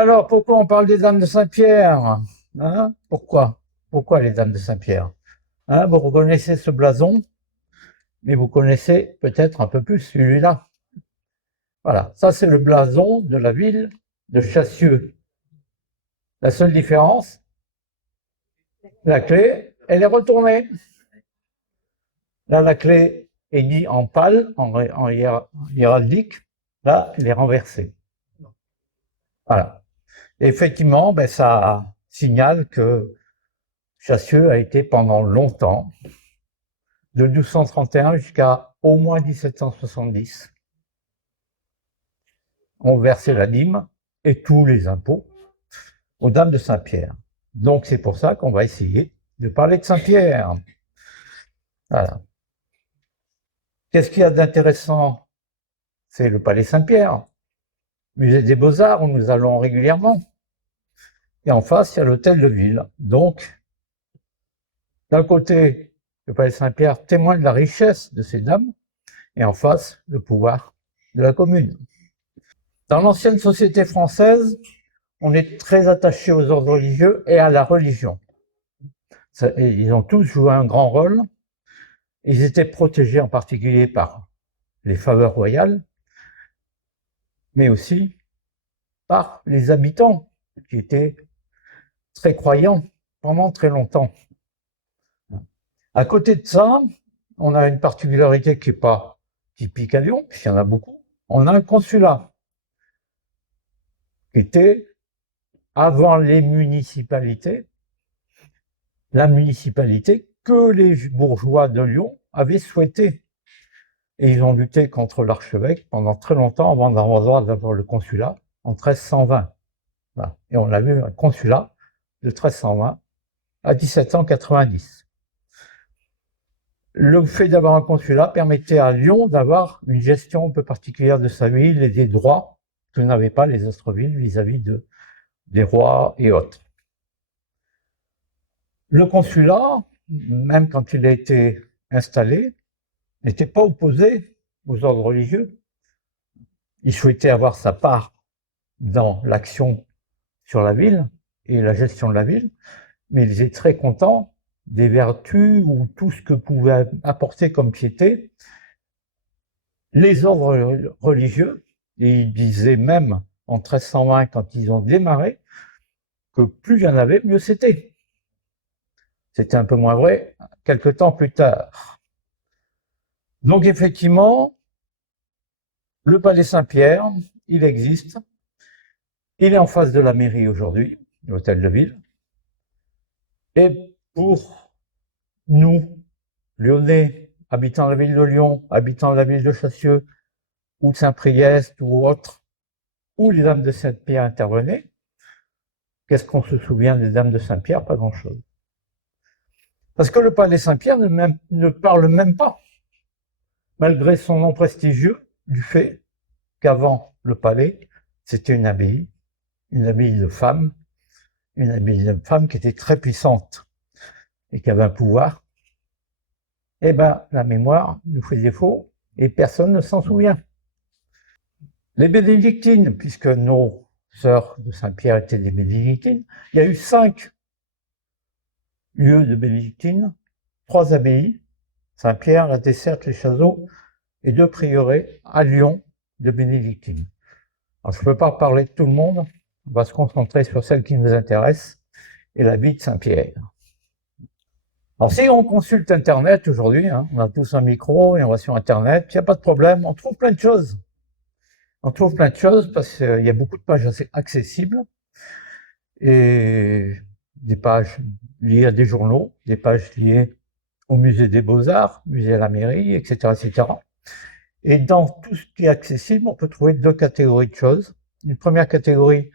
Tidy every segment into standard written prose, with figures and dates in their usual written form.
Alors, pourquoi on parle des Dames de Saint-Pierre? Hein? Pourquoi? Pourquoi les Dames de Saint-Pierre? Hein, vous reconnaissez ce blason, mais vous connaissez peut-être un peu plus celui-là. Voilà, ça c'est le blason de la ville de Chassieux. La seule différence, la clé, elle est retournée. Là, la clé est mise en pâle, en héraldique. Là, elle est renversée. Voilà. Et effectivement, ben, ça signale que Chassieux a été pendant longtemps, de 1231 jusqu'à au moins 1770, on versait la dîme et tous les impôts aux Dames de Saint-Pierre. Donc c'est pour ça qu'on va essayer de parler de Saint-Pierre. Voilà. Qu'est-ce qu'il y a d'intéressant? C'est le Palais Saint-Pierre, musée des Beaux-Arts où nous allons régulièrement. Et en face, il y a l'hôtel de ville. Donc, d'un côté, le Palais Saint-Pierre témoigne de la richesse de ces dames, et en face, le pouvoir de la commune. Dans l'ancienne société française, on est très attaché aux ordres religieux et à la religion. Ils ont tous joué un grand rôle. Ils étaient protégés en particulier par les faveurs royales, mais aussi par les habitants qui étaient très croyants pendant très longtemps. À côté de ça, on a une particularité qui n'est pas typique à Lyon, puisqu'il y en a beaucoup. On a un consulat qui était, avant les municipalités, la municipalité que les bourgeois de Lyon avaient souhaité. Et ils ont lutté contre l'archevêque pendant très longtemps avant d'avoir le consulat en 1320. Voilà. Et on a eu un consulat de 1320 à 1790. Le fait d'avoir un consulat permettait à Lyon d'avoir une gestion un peu particulière de sa ville et des droits que n'avaient pas les autres villes vis-à-vis des rois et autres. Le consulat, même quand il a été installé, n'était pas opposé aux ordres religieux. Il souhaitait avoir sa part dans l'action sur la ville et la gestion de la ville, mais il était très content des vertus ou tout ce que pouvait apporter comme piété les ordres religieux. Et il disait même en 1320, quand ils ont démarré, que plus il y en avait, mieux c'était. C'était un peu moins vrai quelques temps plus tard. Donc effectivement, le Palais Saint-Pierre, il existe. Il est en face de la mairie aujourd'hui, l'hôtel de ville. Et pour nous, Lyonnais, habitants de la ville de Lyon, habitants de la ville de Chassieux, ou de Saint-Priest, ou autres, où les Dames de Saint-Pierre intervenaient, qu'est-ce qu'on se souvient des Dames de Saint-Pierre? Pas grand-chose. Parce que le Palais Saint-Pierre ne parle même pas, malgré son nom prestigieux, du fait qu'avant le palais, c'était une abbaye de femmes, une abbaye de femmes qui était très puissante et qui avait un pouvoir. Eh bien, la mémoire nous fait défaut et personne ne s'en souvient. Les bénédictines, puisque nos sœurs de Saint-Pierre étaient des bénédictines, il y a eu 5 lieux de bénédictines, 3 abbayes, Saint-Pierre, la Desserte, les Chazeaux, et 2 prieurés à Lyon de bénédictines. Alors, je ne peux pas parler de tout le monde, on va se concentrer sur celle qui nous intéresse, et l'abbaye de Saint-Pierre. Alors, si on consulte Internet aujourd'hui, hein, on a tous un micro et on va sur Internet, il n'y a pas de problème, on trouve plein de choses. On trouve plein de choses parce qu'il y a beaucoup de pages assez accessibles et des pages liées à des journaux, des pages liées au musée des Beaux-Arts, musée à la mairie, etc., etc. Et dans tout ce qui est accessible, on peut trouver 2 catégories de choses. Une première catégorie,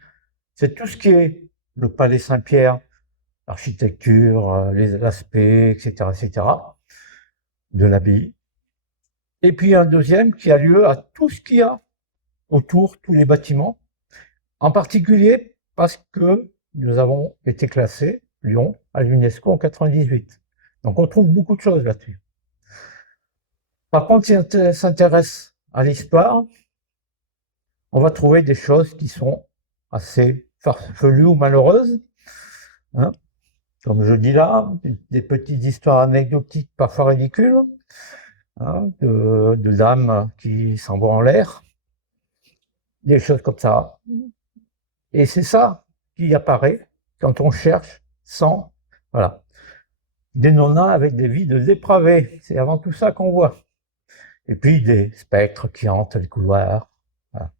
c'est tout ce qui est le Palais Saint-Pierre, l'architecture, les aspects, etc., etc., de l'abbaye. Et puis un deuxième qui a lieu à tout ce qu'il y a autour, tous les bâtiments, en particulier parce que nous avons été classés, Lyon, à l'UNESCO en 98. Donc on trouve beaucoup de choses là-dessus. Par contre, si on s'intéresse à l'histoire, on va trouver des choses qui sont assez farfelues ou malheureuses, hein, comme je dis là, des petites histoires anecdotiques parfois ridicules, hein, de dames qui s'envoient en l'air, des choses comme ça. Et c'est ça qui apparaît quand on cherche sans, voilà, des nonas avec des vies de dépravés. C'est avant tout ça qu'on voit. Et puis des spectres qui hantent les couloirs. Voilà.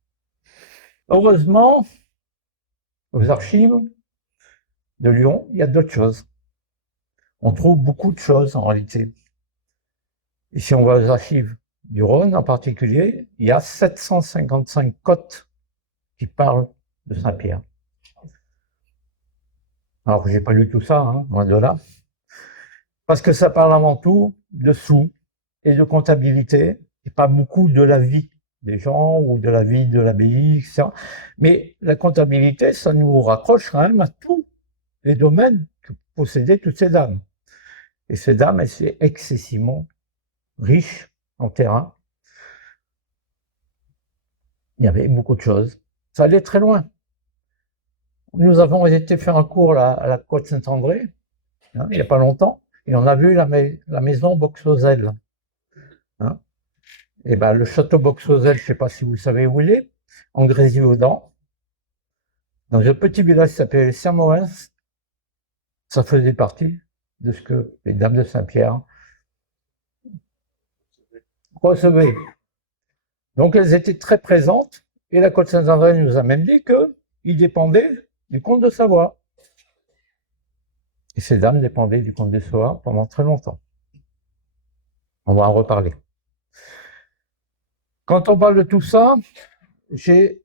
Heureusement, aux archives de Lyon, il y a d'autres choses. On trouve beaucoup de choses en réalité. Et si on va aux archives du Rhône en particulier, il y a 755 cotes qui parlent de Saint-Pierre. Alors, j'ai pas lu tout ça, hein, loin de là. Parce que ça parle avant tout de sous et de comptabilité, et pas beaucoup de la vie des gens ou de la vie de l'abbaye, etc. Mais la comptabilité, ça nous raccroche quand même à tous les domaines que possédaient toutes ces dames. Et ces dames, elles étaient excessivement riches en terrain. Il y avait beaucoup de choses. Ça allait très loin. Nous avons été faire un cours là, à la Côte Saint-André, hein, il n'y a pas longtemps, et on a vu la maison Boxozel. Hein. Et ben, le château Boxozel, je ne sais pas si vous savez où il est, en Grésivaudan, dans un petit village qui s'appelait Sermoens. Ça faisait partie de ce que les dames de Saint-Pierre recevaient. Donc elles étaient très présentes, et la Côte Saint-André nous a même dit qu'ils dépendaient du comte de Savoie. Et ces dames dépendaient du comte de Savoie pendant très longtemps. On va en reparler. Quand on parle de tout ça, j'ai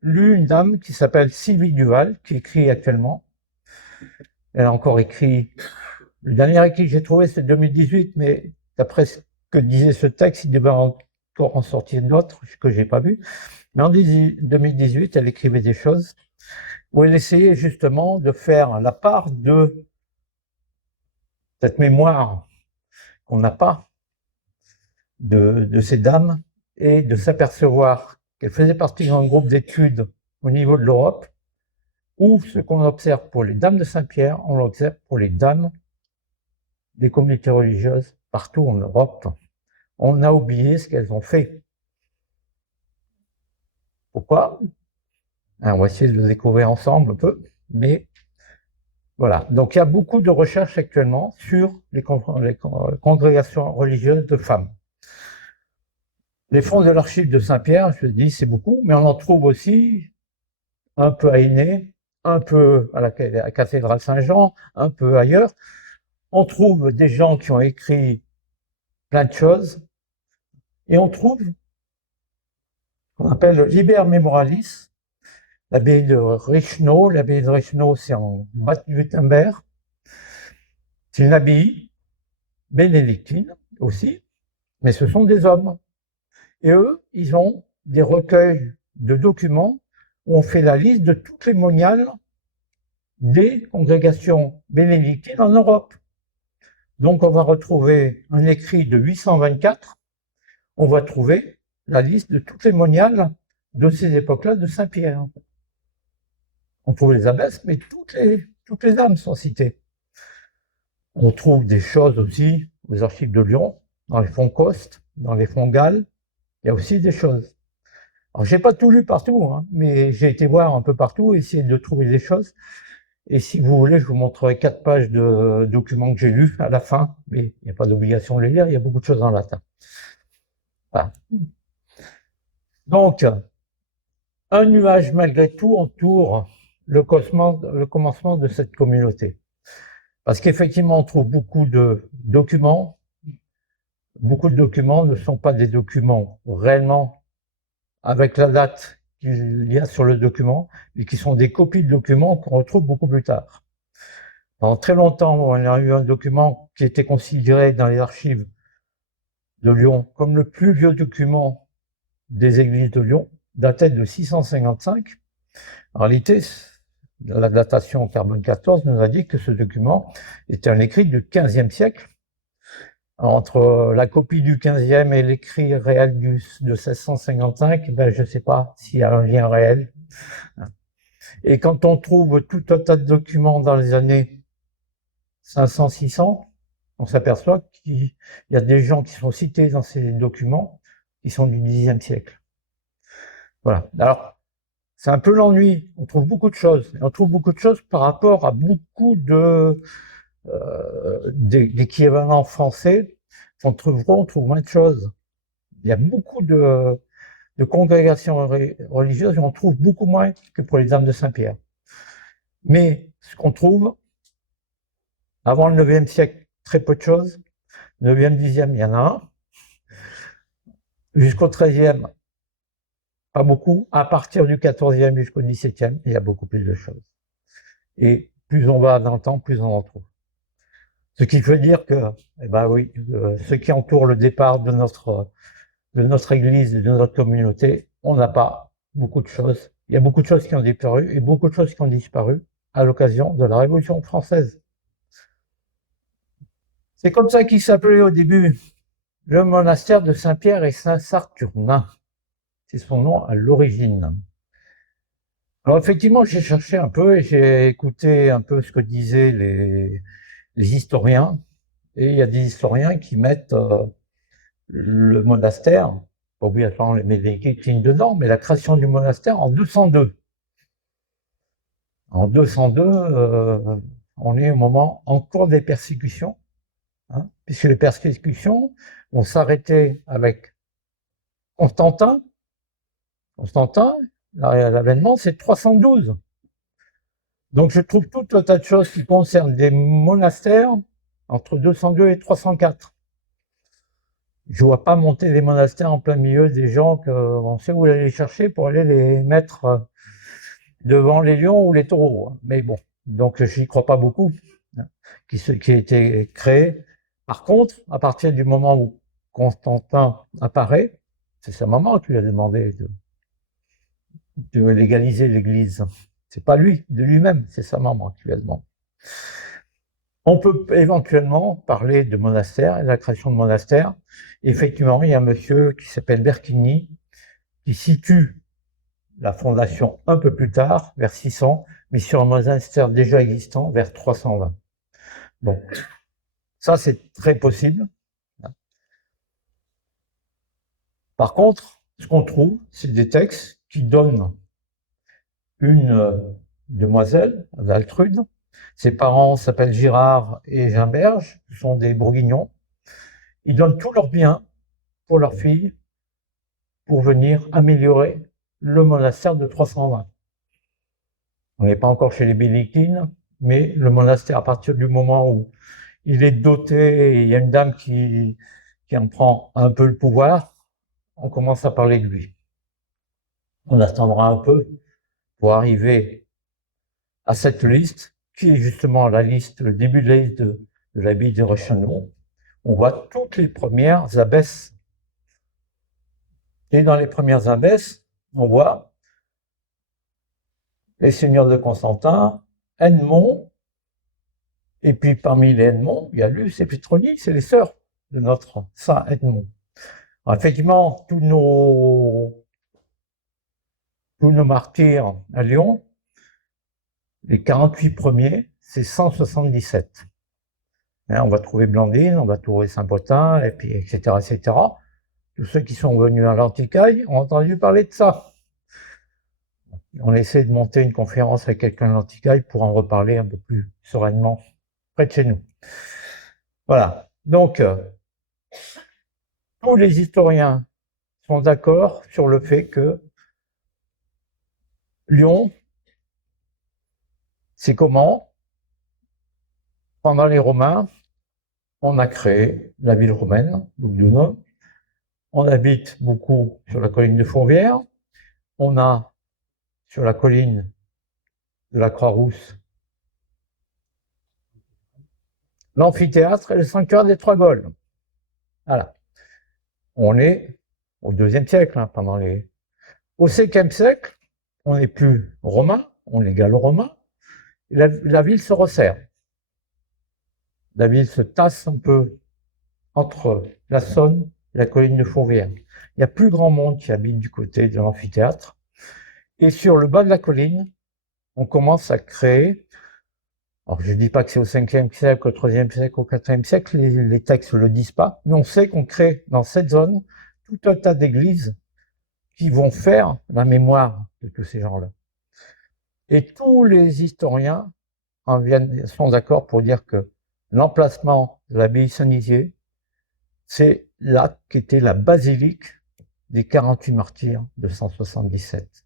lu une dame qui s'appelle Sylvie Duval, qui écrit actuellement. Elle a encore écrit, le dernier écrit que j'ai trouvé, c'est 2018, mais d'après ce que disait ce texte, il devait encore en sortir d'autres que j'ai pas vu. Mais en 2018, elle écrivait des choses où elle essayait justement de faire la part de cette mémoire qu'on n'a pas de ces dames et de s'apercevoir qu'elles faisaient partie d'un groupe d'études au niveau de l'Europe où ce qu'on observe pour les dames de Saint-Pierre, on l'observe pour les dames des communautés religieuses partout en Europe. On a oublié ce qu'elles ont fait. Pourquoi? On va essayer de le découvrir ensemble un peu, mais voilà. Donc il y a beaucoup de recherches actuellement sur les congrégations religieuses de femmes. Les fonds de l'archive de Saint-Pierre, je dis, c'est beaucoup, mais on en trouve aussi un peu à Ainay, un peu à la cathédrale Saint-Jean, un peu ailleurs. On trouve des gens qui ont écrit plein de choses, et on trouve ce qu'on appelle le Liber Memoralis, l'abbaye de Reichenau. L'abbaye de Reichenau, c'est en Bade-Württemberg. C'est une abbaye bénédictine aussi, mais ce sont des hommes. Et eux, ils ont des recueils de documents où on fait la liste de toutes les moniales des congrégations bénédictines en Europe. Donc on va retrouver un écrit de 824, on va trouver la liste de toutes les moniales de ces époques-là de Saint-Pierre. On trouve les abbesses, mais toutes les âmes sont citées. On trouve des choses aussi aux archives de Lyon, dans les fonds Coste, dans les fonds Galles, il y a aussi des choses. Alors, j'ai pas tout lu partout, hein, mais j'ai été voir un peu partout, essayer de trouver des choses. Et si vous voulez, je vous montrerai 4 pages de documents que j'ai lus à la fin, mais il n'y a pas d'obligation de les lire, il y a beaucoup de choses en latin. Voilà. Donc, un nuage malgré tout entoure le commencement de cette communauté. Parce qu'effectivement, on trouve beaucoup de documents. Beaucoup de documents ne sont pas des documents réellement avec la date qu'il y a sur le document, mais qui sont des copies de documents qu'on retrouve beaucoup plus tard. Pendant très longtemps, on a eu un document qui était considéré dans les archives de Lyon comme le plus vieux document des églises de Lyon, daté de 655. En réalité, la datation carbone 14 nous a dit que ce document était un écrit du XVe siècle. Entre la copie du 15e et l'écrit réel de 1655, ben je ne sais pas s'il y a un lien réel. Et quand on trouve tout un tas de documents dans les années 500-600, on s'aperçoit qu'il y a des gens qui sont cités dans ces documents qui sont du Xe siècle. Voilà. Alors, c'est un peu l'ennui. On trouve beaucoup de choses. Et on trouve beaucoup de choses par rapport à beaucoup d'équivalents français. On trouve moins de choses. Il y a beaucoup de congrégations religieuses et on trouve beaucoup moins que pour les âmes de Saint-Pierre. Mais ce qu'on trouve, avant le 9e siècle, très peu de choses. 9e, 10e, il y en a un. Jusqu'au 13e, pas beaucoup. À partir du 14e jusqu'au 17e, il y a beaucoup plus de choses. Et plus on va dans le temps, plus on en trouve. Ce qui veut dire que, eh ben oui, ce qui entoure le départ de notre église, de notre communauté, on n'a pas beaucoup de choses. Il y a beaucoup de choses qui ont disparu et beaucoup de choses qui ont disparu à l'occasion de la Révolution française. C'est comme ça qu'il s'appelait au début le monastère de Saint-Pierre et Saint-Saturnin. C'est son nom à l'origine. Alors effectivement, j'ai cherché un peu et j'ai écouté un peu ce que disaient les historiens. Et il y a des historiens qui mettent le monastère, pas obligatoirement les bénédictines dedans, mais la création du monastère en 202. En 202, on est au moment encore des persécutions, hein, puisque les persécutions vont s'arrêter avec Constantin. Constantin, l'avènement, c'est 312. Donc je trouve tout un tas de choses qui concernent des monastères entre 202 et 304. Je ne vois pas monter des monastères en plein milieu des gens qu'on sait où aller les chercher pour aller les mettre devant les lions ou les taureaux. Mais bon, donc je n'y crois pas beaucoup, hein, qui a été créé. Par contre, à partir du moment où Constantin apparaît, c'est sa maman qui lui a demandé de légaliser l'Église. C'est pas lui, de lui-même, c'est sa maman qui lui a demandé. On peut éventuellement parler de monastère et de la création de monastères. Effectivement, il y a un monsieur qui s'appelle Berquigny qui situe la fondation un peu plus tard, vers 600, mais sur un monastère déjà existant, vers 320. Bon, ça c'est très possible. Par contre, ce qu'on trouve, c'est des textes qui donnent une demoiselle, Waltrude. Ses parents s'appellent Girard et Gimberge, ce sont des Bourguignons. Ils donnent tous leurs biens pour leur fille pour venir améliorer le monastère de 320. On n'est pas encore chez les bénédictines, mais le monastère, à partir du moment où il est doté et il y a une dame qui en prend un peu le pouvoir, on commence à parler de lui. On attendra un peu pour arriver à cette liste, qui est justement la liste, le début de la liste de l'abbaye de Reichenau. On voit toutes les premières abbesses. Et dans les premières abbesses, on voit les seigneurs de Constantin, Edmond, et puis parmi les Edmond, il y a Luce et Pétronie, c'est les sœurs de notre saint Edmond. Alors, effectivement, tous nos martyrs à Lyon, les 48 premiers, c'est 177. On va trouver Blandine, on va trouver Saint-Potin, et puis etc., etc. Tous ceux qui sont venus à l'Anticaille ont entendu parler de ça. On essaie de monter une conférence avec quelqu'un de l'Anticaille pour en reparler un peu plus sereinement près de chez nous. Voilà. Donc, tous les historiens sont d'accord sur le fait que Lyon, c'est comment, pendant les Romains, on a créé la ville romaine, Lugdunum. On habite beaucoup sur la colline de Fourvière. On a sur la colline de la Croix-Rousse l'amphithéâtre et le sanctuaire des Trois Gaules. Voilà. On est au IIe siècle, hein, Au 5e siècle, on n'est plus romain, on est gallo-romain. La ville se resserre. La ville se tasse un peu entre la Saône et la colline de Fourvière. Il n'y a plus grand monde qui habite du côté de l'amphithéâtre. Et sur le bas de la colline, on commence à créer. Alors, je ne dis pas que c'est au 5e siècle, au 3e siècle, au 4e siècle, les textes ne le disent pas, mais on sait qu'on crée dans cette zone tout un tas d'églises qui vont faire la mémoire de tous ces gens-là. Et tous les historiens sont d'accord pour dire que l'emplacement de l'abbaye Saint-Nizier, c'est là qu'était la basilique des 48 martyrs de 177.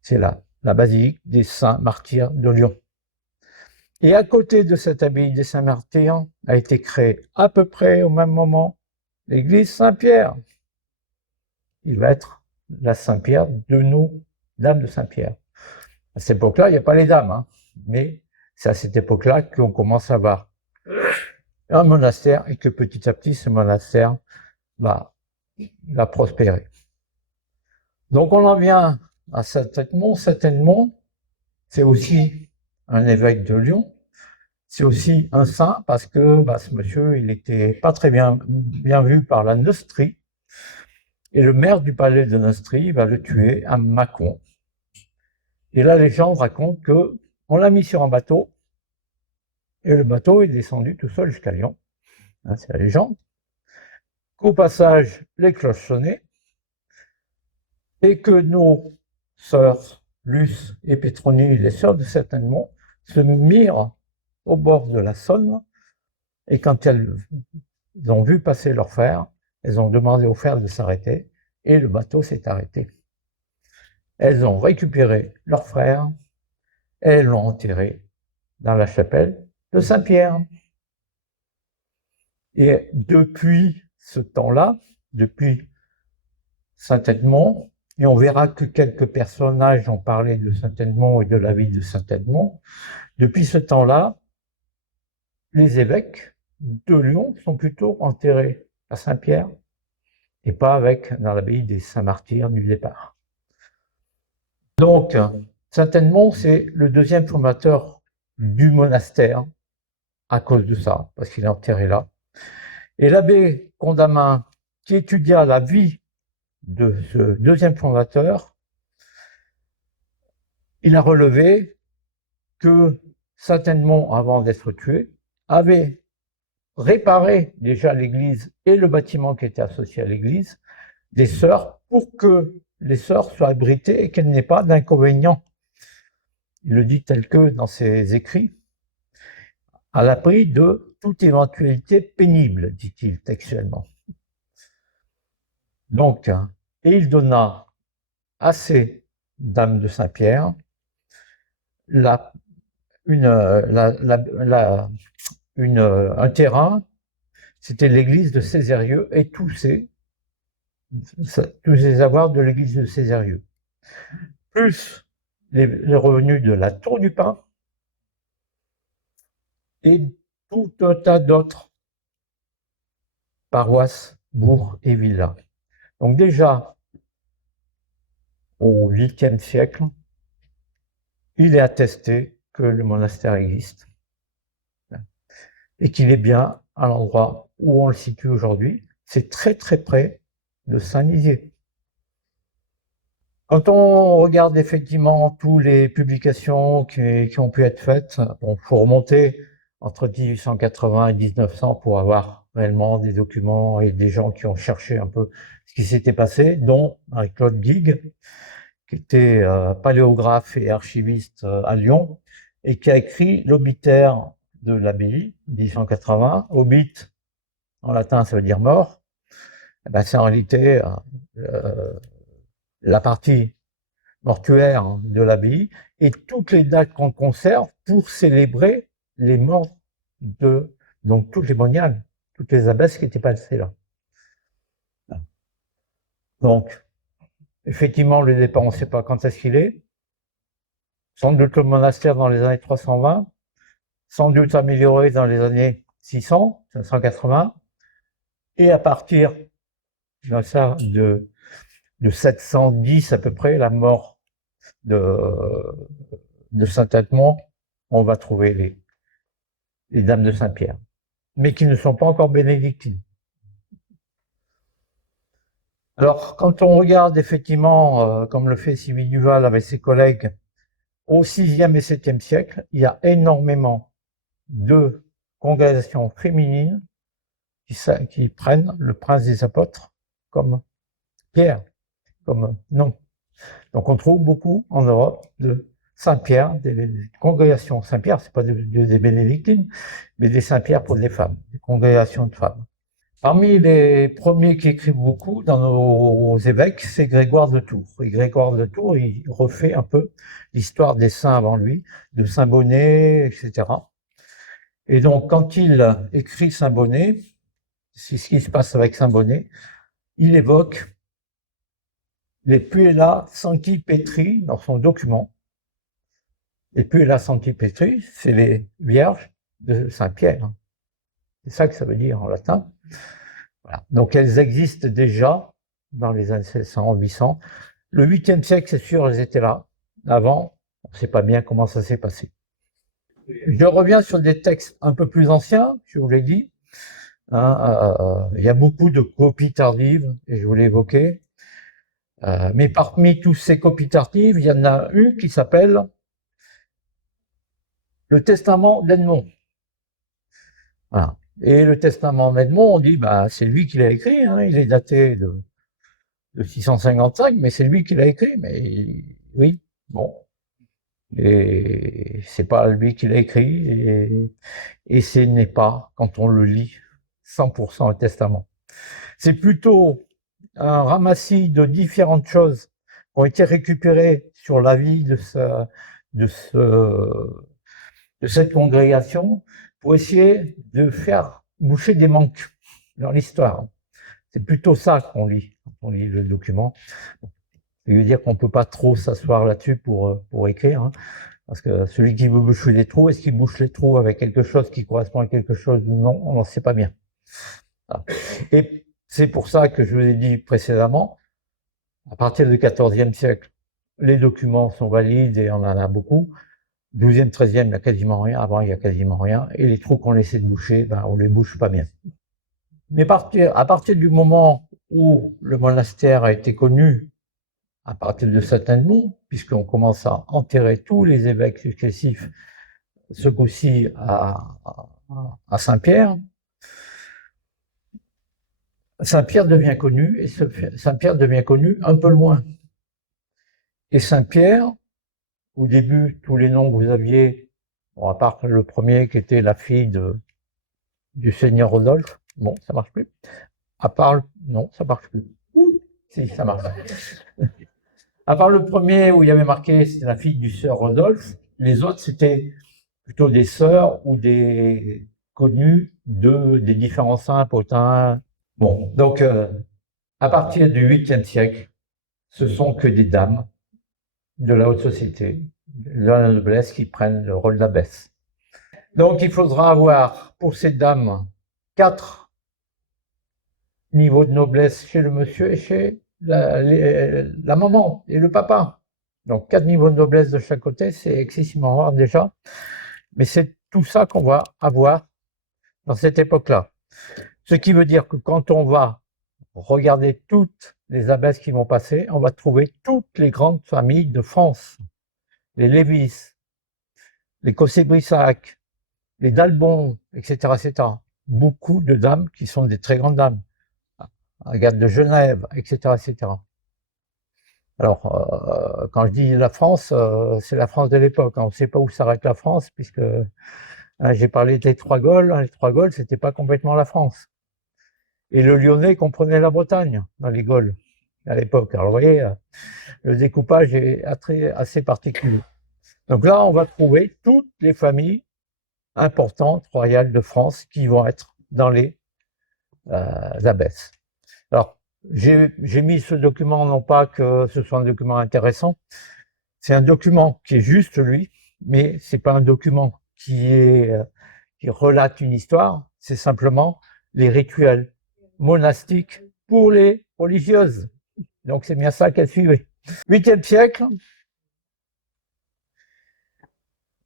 C'est là, la basilique des Saints Martyrs de Lyon. Et à côté de cette abbaye des Saints Martyrs a été créée à peu près au même moment l'église Saint-Pierre. Il va être la Saint-Pierre de nos dames de Saint-Pierre. À cette époque-là, il n'y a pas les dames, hein, mais c'est à cette époque-là qu'on commence à avoir un monastère et que petit à petit, ce monastère va prospérer. Donc on en vient à Saint-Edmond. Saint-Edmond, c'est aussi un évêque de Lyon. C'est aussi un saint parce que ce monsieur, il n'était pas très bien vu par la Neustrie. Et le maire du palais de Neustrie va le tuer à Mâcon. Et la légende raconte qu'on l'a mis sur un bateau et le bateau est descendu tout seul jusqu'à Lyon. Hein, c'est la légende. Qu'au passage, les cloches sonnaient et que nos sœurs Luce et Pétronie, les sœurs de Saint-Edmond, se mirent au bord de la Saône et quand elles ont vu passer leur frère, elles ont demandé au frère de s'arrêter et le bateau s'est arrêté. Elles ont récupéré leur frère et elles l'ont enterré dans la chapelle de Saint-Pierre. Et depuis ce temps-là, depuis Saint-Edmond, et on verra que quelques personnages ont parlé de Saint-Edmond et de la vie de Saint-Edmond, depuis ce temps-là, les évêques de Lyon sont plutôt enterrés à Saint-Pierre et pas dans l'abbaye des Saints-Martyrs du départ. Donc, Saint-Edmond, c'est le deuxième fondateur du monastère à cause de ça, parce qu'il est enterré là. Et l'abbé Condamin, qui étudia la vie de ce deuxième fondateur, il a relevé que Saint-Edmond, avant d'être tué, avait réparé déjà l'église et le bâtiment qui était associé à l'église des sœurs pour que les sœurs soient abritées et qu'elles n'aient pas d'inconvénients. Il le dit tel que dans ses écrits, à l'abri de toute éventualité pénible, dit-il textuellement. Donc, et il donna à ces dames de Saint-Pierre un terrain, c'était l'église de Césarieux et tous les avoirs de l'église de Césarieux, plus les revenus de la Tour du Pin et tout un tas d'autres paroisses, bourgs et villas. Donc déjà, au 8e siècle, il est attesté que le monastère existe et qu'il est bien à l'endroit où on le situe aujourd'hui. C'est très très près de Saint-Nizier. Quand on regarde effectivement toutes les publications qui ont pu être faites, il faut remonter entre 1880 et 1900 pour avoir réellement des documents et des gens qui ont cherché un peu ce qui s'était passé, dont Marie-Claude Guigues, qui était paléographe et archiviste à Lyon, et qui a écrit l'obitaire de l'abbaye, 1880. Obit, en latin, ça veut dire mort. C'est en réalité la partie mortuaire de l'abbaye et toutes les dates qu'on conserve pour célébrer les morts donc toutes les moniales, toutes les abbesses qui étaient passées là. Donc, effectivement, le départ, on ne sait pas quand est-ce qu'il est. Sans doute le monastère dans les années 320, sans doute amélioré dans les années 600, 580, et à partir de 710 à peu près, la mort de Saint-Edmond, on va trouver les dames de Saint-Pierre, mais qui ne sont pas encore bénédictines. Alors, quand on regarde effectivement, comme le fait Sylvie Duval avec ses collègues, au 6e et 7e siècle, il y a énormément de congrégations féminines qui prennent le prince des apôtres comme Pierre, comme nom. Donc on trouve beaucoup en Europe de Saint-Pierre, des congrégations Saint-Pierre, c'est pas des bénédictines, mais des Saint-Pierre pour des femmes, des congrégations de femmes. Parmi les premiers qui écrivent beaucoup dans nos évêques, c'est Grégoire de Tours. Et Grégoire de Tours, il refait un peu l'histoire des saints avant lui, de Saint Bonnet, etc. Et donc, quand il écrit Saint Bonnet, c'est ce qui se passe avec Saint Bonnet, il évoque les puella sancti Petri dans son document. Les puella sancti Petri, c'est les vierges de Saint Pierre. C'est ça que ça veut dire en latin. Voilà. Donc elles existent déjà dans les années 700-800. Le 8e siècle, c'est sûr, elles étaient là. Avant, on ne sait pas bien comment ça s'est passé. Je reviens sur des textes un peu plus anciens, je vous l'ai dit. Il y a beaucoup de copies tardives, et je vous l'ai évoqué. Mais parmi tous ces copies tardives, il y en a une qui s'appelle le Testament d'Edmond. Voilà. Et le Testament d'Edmond, on dit, bah, c'est lui qui l'a écrit, hein, il est daté de 655, mais c'est lui qui l'a écrit, mais oui, bon. Et c'est pas lui qui l'a écrit, et ce n'est pas, quand on le lit, 100% le Testament. C'est plutôt un ramassis de différentes choses qui ont été récupérées sur la vie de cette congrégation pour essayer de faire boucher des manques dans l'histoire. C'est plutôt ça qu'on lit quand on lit le document. Ça veut dire qu'on ne peut pas trop s'asseoir là-dessus pour écrire, hein, parce que celui qui veut boucher les trous, est-ce qu'il bouche les trous avec quelque chose qui correspond à quelque chose ou non, on n'en sait pas bien. Voilà. Et c'est pour ça que je vous ai dit précédemment, à partir du XIVe siècle, les documents sont valides et on en a beaucoup. 12e, 13e, il n'y a quasiment rien. Avant, il n'y a quasiment rien. Et les trous qu'on essaie de boucher, ben, on les bouche pas bien. Mais à partir du moment où le monastère a été connu, à partir de Saint-Edmond, puisqu'on commence à enterrer tous les évêques successifs, ce coup-ci à Saint-Pierre, Saint-Pierre devient connu, et Saint-Pierre devient connu un peu loin. Et Saint-Pierre, au début, tous les noms que vous aviez, bon, à part le premier qui était la fille du seigneur Rodolphe, bon, ça marche plus. À part, non, ça marche plus. Si, ça marche. À part le premier où il y avait marqué c'était la fille du sœur Rodolphe, les autres c'était plutôt des sœurs ou des connus des différents saints, potins. Bon, donc à partir du 8e siècle, ce sont que des dames de la haute société, de la noblesse qui prennent le rôle d'abbesse. Donc il faudra avoir pour ces dames 4 niveaux de noblesse chez le monsieur et chez la maman et le papa. Donc 4 niveaux de noblesse de chaque côté, c'est excessivement rare déjà. Mais c'est tout ça qu'on va avoir dans cette époque-là. Ce qui veut dire que quand on va regarder toutes les abbesses qui vont passer, on va trouver toutes les grandes familles de France. Les Lévis, les Cossé-Brissac, les d'Albon, etc., etc. Beaucoup de dames qui sont des très grandes dames. Agathe de Genève, etc., etc. Alors, quand je dis la France, c'est la France de l'époque. On ne sait pas où s'arrête la France, puisque j'ai parlé des Trois Gaules. Les Trois Gaules, c'était pas complètement la France. Et le Lyonnais comprenait la Bretagne dans les Gaules à l'époque. Alors, vous voyez, le découpage est assez particulier. Donc là, on va trouver toutes les familles importantes royales de France qui vont être dans les abbesses. Alors, j'ai mis ce document, non pas que ce soit un document intéressant, c'est un document qui est juste lui, mais c'est pas un document qui relate une histoire, c'est simplement les rituels monastiques pour les religieuses. Donc c'est bien ça qu'elle suivait. 8e siècle,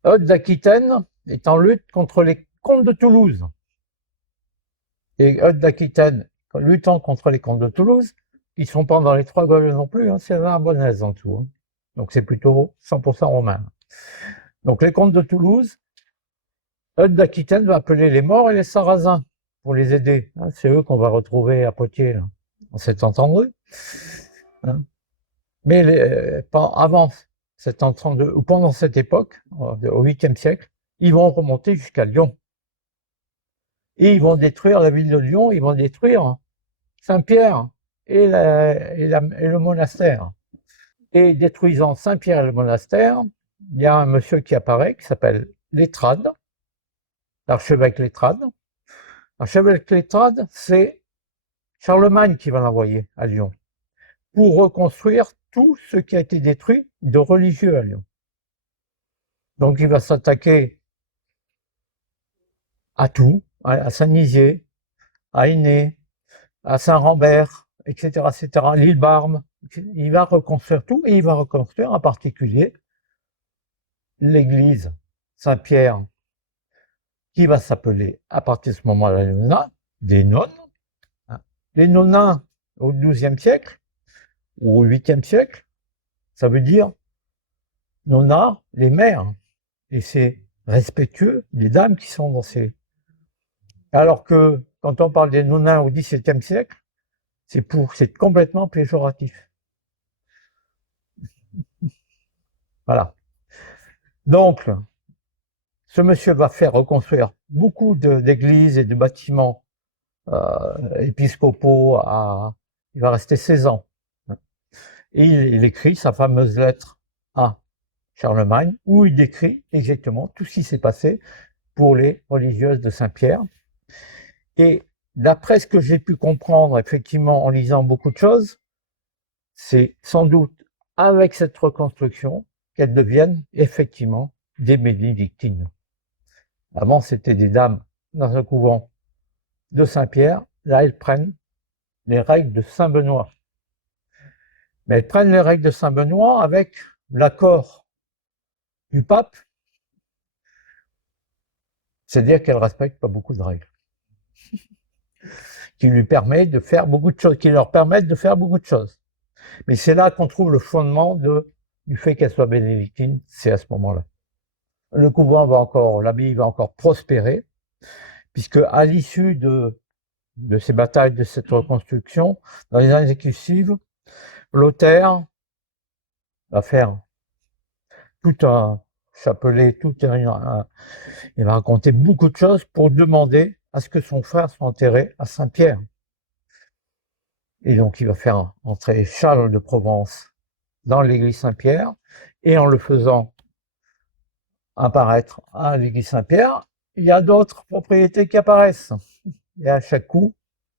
Eudes d'Aquitaine est en lutte contre les comtes de Toulouse. Et Eudes d'Aquitaine, luttant contre les comtes de Toulouse, qui ne sont pas dans les Trois Gaules non plus, hein, c'est la Narbonnaise en tout. Hein. Donc c'est plutôt 100% romain. Donc les comtes de Toulouse, Eudes d'Aquitaine va appeler les Maures et les Sarrasins pour les aider. C'est eux qu'on va retrouver à Poitiers, là. On s'est entendu. Mais avant cet entendu, ou pendant cette époque, au 8e siècle, ils vont remonter jusqu'à Lyon. Et ils vont détruire la ville de Lyon, ils vont détruire Saint-Pierre et le monastère. Et détruisant Saint-Pierre et le monastère, il y a un monsieur qui apparaît, qui s'appelle Lettrade, l'archevêque Lettrade. L'archevêque Lettrade, c'est Charlemagne qui va l'envoyer à Lyon pour reconstruire tout ce qui a été détruit de religieux à Lyon. Donc il va s'attaquer à tout, à Saint-Nizier, à Ainay, à Saint-Rambert, etc., etc., l'île Barbe. Il va reconstruire tout et il va reconstruire en particulier l'église Saint-Pierre, qui va s'appeler à partir de ce moment-là des nonnes. Les nonnins au XIIe siècle ou au 8e siècle, ça veut dire nonna, les mères. Et c'est respectueux des dames qui sont dans ces... Alors que quand on parle des nonnins au XVIIe siècle, c'est complètement péjoratif. Voilà. Donc, ce monsieur va faire reconstruire beaucoup d'églises et de bâtiments épiscopaux. Il va rester 16 ans. Et il écrit sa fameuse lettre à Charlemagne, où il décrit exactement tout ce qui s'est passé pour les religieuses de Saint-Pierre. Et d'après ce que j'ai pu comprendre, effectivement, en lisant beaucoup de choses, c'est sans doute avec cette reconstruction qu'elles deviennent effectivement des bénédictines. Avant, c'était des dames dans un couvent de Saint-Pierre. Là, elles prennent les règles de Saint-Benoît. Mais elles prennent les règles de Saint-Benoît avec l'accord du pape, c'est-à-dire qu'elles ne respectent pas beaucoup de règles, qui lui permet de faire beaucoup de choses, qui leur permettent de faire beaucoup de choses. Mais c'est là qu'on trouve le fondement du fait qu'elle soit bénédictine, c'est à ce moment-là. Le couvent va encore, l'abbaye va encore prospérer, puisque à l'issue de ces batailles, de cette reconstruction, dans les années qui suivent, Lothaire va faire tout un chapelet, il va raconter beaucoup de choses pour demander à ce que son frère soit enterré à Saint-Pierre. Et donc il va faire entrer Charles de Provence dans l'église Saint-Pierre, et en le faisant apparaître à l'église Saint-Pierre, il y a d'autres propriétés qui apparaissent. Et à chaque coup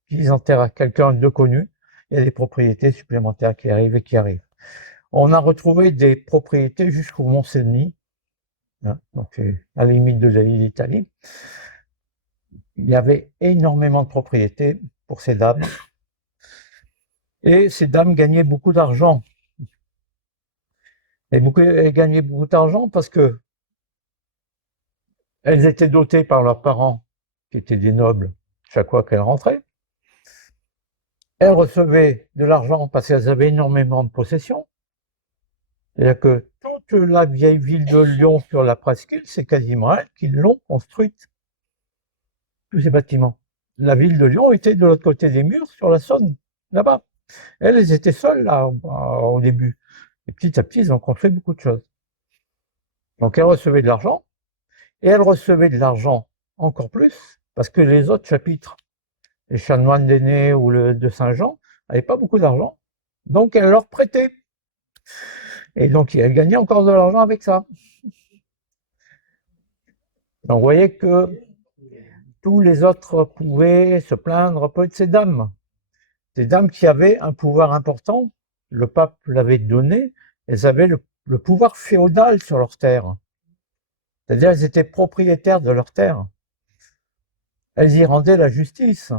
qu'ils enterrent quelqu'un de connu, il y a des propriétés supplémentaires qui arrivent et qui arrivent. On a retrouvé des propriétés jusqu'au Mont-Cenis, donc à la limite de l'Italie. Il y avait énormément de propriétés pour ces dames. Et ces dames gagnaient beaucoup d'argent. Elles gagnaient beaucoup d'argent parce que elles étaient dotées par leurs parents, qui étaient des nobles, chaque fois qu'elles rentraient. Elles recevaient de l'argent parce qu'elles avaient énormément de possessions. C'est-à-dire que toute la vieille ville de Lyon sur la presqu'île, c'est quasiment elles qui l'ont construite. Tous ces bâtiments. La ville de Lyon était de l'autre côté des murs, sur la Saône, là-bas. Elles étaient seules là au début. Et petit à petit, ils ont construit beaucoup de choses. Donc elles recevaient de l'argent, et elles recevaient de l'argent encore plus, parce que les autres chapitres, les chanoines d'Aînée ou de Saint-Jean, n'avaient pas beaucoup d'argent. Donc elles leur prêtaient. Et donc elles gagnaient encore de l'argent avec ça. Donc vous voyez que tous les autres pouvaient se plaindre un peu de ces dames. Ces dames qui avaient un pouvoir important, le pape l'avait donné, elles avaient le pouvoir féodal sur leurs terres. C'est-à-dire elles étaient propriétaires de leurs terres. Elles y rendaient la justice.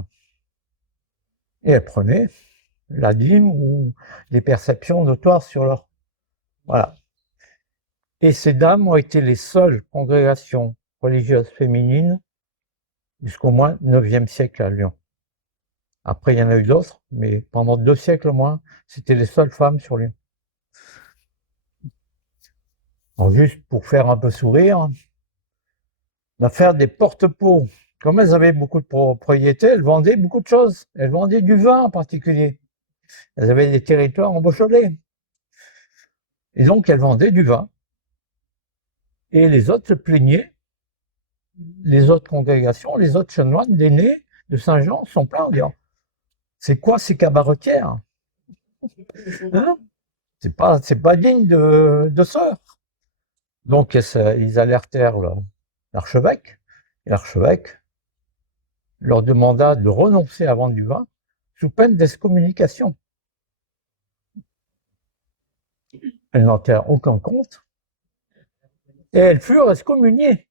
Et elles prenaient la dîme ou des perceptions notoires sur leur... Voilà. Et ces dames ont été les seules congrégations religieuses féminines jusqu'au moins 9e siècle à Lyon. Après, il y en a eu d'autres, mais pendant 2 siècles au moins, c'était les seules femmes sur Lyon. Alors, juste pour faire un peu sourire, l'affaire des porte-pots. Comme elles avaient beaucoup de propriétés, elles vendaient beaucoup de choses. Elles vendaient du vin en particulier. Elles avaient des territoires en Beaujolais. Et donc, elles vendaient du vin. Et les autres se plaignaient. Les autres congrégations, les autres chanoines, l'aîné de Saint-Jean, sont pleins en disant « C'est quoi ces cabaretières hein? C'est pas digne de sœurs. » Donc, ils alertèrent l'archevêque. Et l'archevêque leur demanda de renoncer à vendre du vin sous peine d'excommunication. Elles n'en tinrent aucun compte et elles furent excommuniées.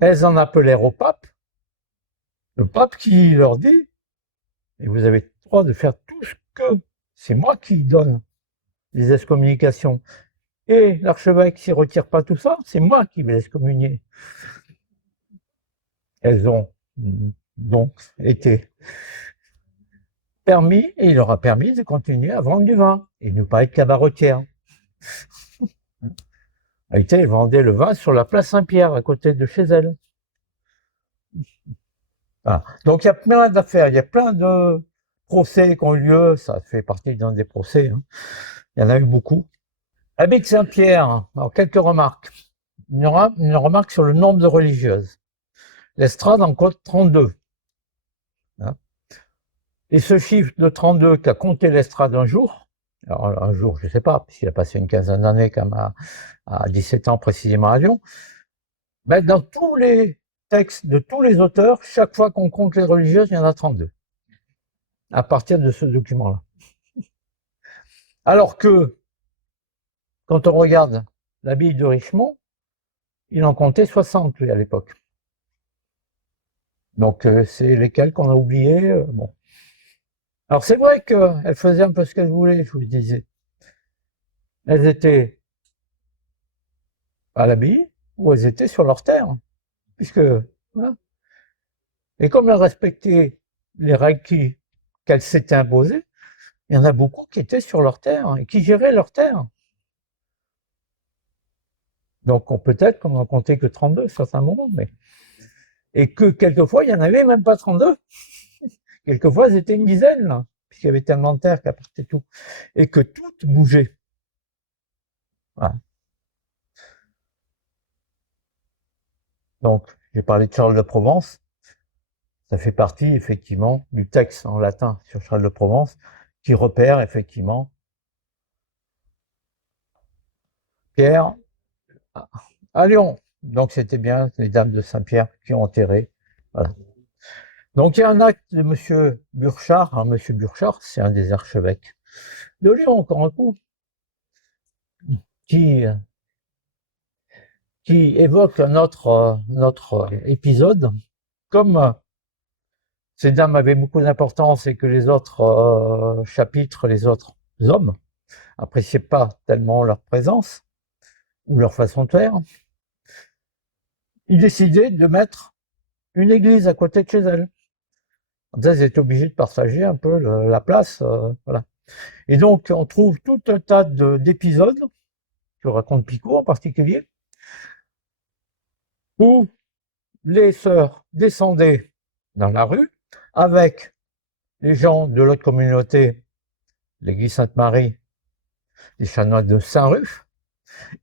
Elles en appelèrent au pape, le pape qui leur dit « Et vous avez le droit de faire tout ce que c'est moi qui donne les excommunications. Et l'archevêque s'y retire pas tout ça, c'est moi qui vais l'excommunier. » Elles ont donc été permis, et il leur a permis de continuer à vendre du vin et ne pas être cabaretière. En réalité, elles vendaient le vin sur la place Saint-Pierre, à côté de chez elles. Voilà. Donc il y a plein d'affaires, il y a plein de procès qui ont eu lieu, ça fait partie d'un des procès, hein. Il y en a eu beaucoup. Abbaye de Saint-Pierre, alors quelques remarques. Une remarque sur le nombre de religieuses. L'estrade en compte 32. Hein. Et ce chiffre de 32 qu'a compté l'estrade un jour, alors un jour, je ne sais pas, puisqu'il a passé une quinzaine d'années quand même à 17 ans précisément à Lyon, ben dans tous les textes de tous les auteurs, chaque fois qu'on compte les religieuses, il y en a 32, à partir de ce document-là. Alors que, quand on regarde l'abbaye de Richemont, il en comptait 60, lui, à l'époque. Donc, c'est lesquels qu'on a oubliés. Bon. Alors, c'est vrai qu'elles faisaient un peu ce qu'elles voulaient, je vous le disais. Elles étaient à l'abbaye ou elles étaient sur leur terre, puisque, voilà. Et comme elles respectaient les règles qu'elles s'étaient imposées, il y en a beaucoup qui étaient sur leur terre et qui géraient leur terre. Donc, peut-être qu'on n'en comptait que 32 à certains moments, mais... Et que quelquefois, il n'y en avait même pas 32. Quelquefois, elles étaient une dizaine, là, puisqu'il y avait tellement de terre qu'à partir de tout. Et que tout bougeait. Voilà. Donc, j'ai parlé de Charles de Provence. Ça fait partie, effectivement, du texte en latin sur Charles de Provence, qui repère, effectivement, Pierre à Lyon. Donc, c'était bien les dames de Saint-Pierre qui ont enterré. Voilà. Donc, il y a un acte de M. Burchard. M. Burchard, c'est un des archevêques de Lyon, encore un coup, qui évoque notre épisode. Comme ces dames avaient beaucoup d'importance et que les autres chapitres, les autres hommes, n'appréciaient pas tellement leur présence ou leur façon de faire, ils décidaient de mettre une église à côté de chez elles. Comme ça, ils étaient obligés de partager un peu la place. Voilà. Et donc, on trouve tout un tas d'épisodes, que raconte Picot en particulier, où les sœurs descendaient dans la rue avec les gens de l'autre communauté, l'église Sainte-Marie, les chanoines de Saint-Ruf,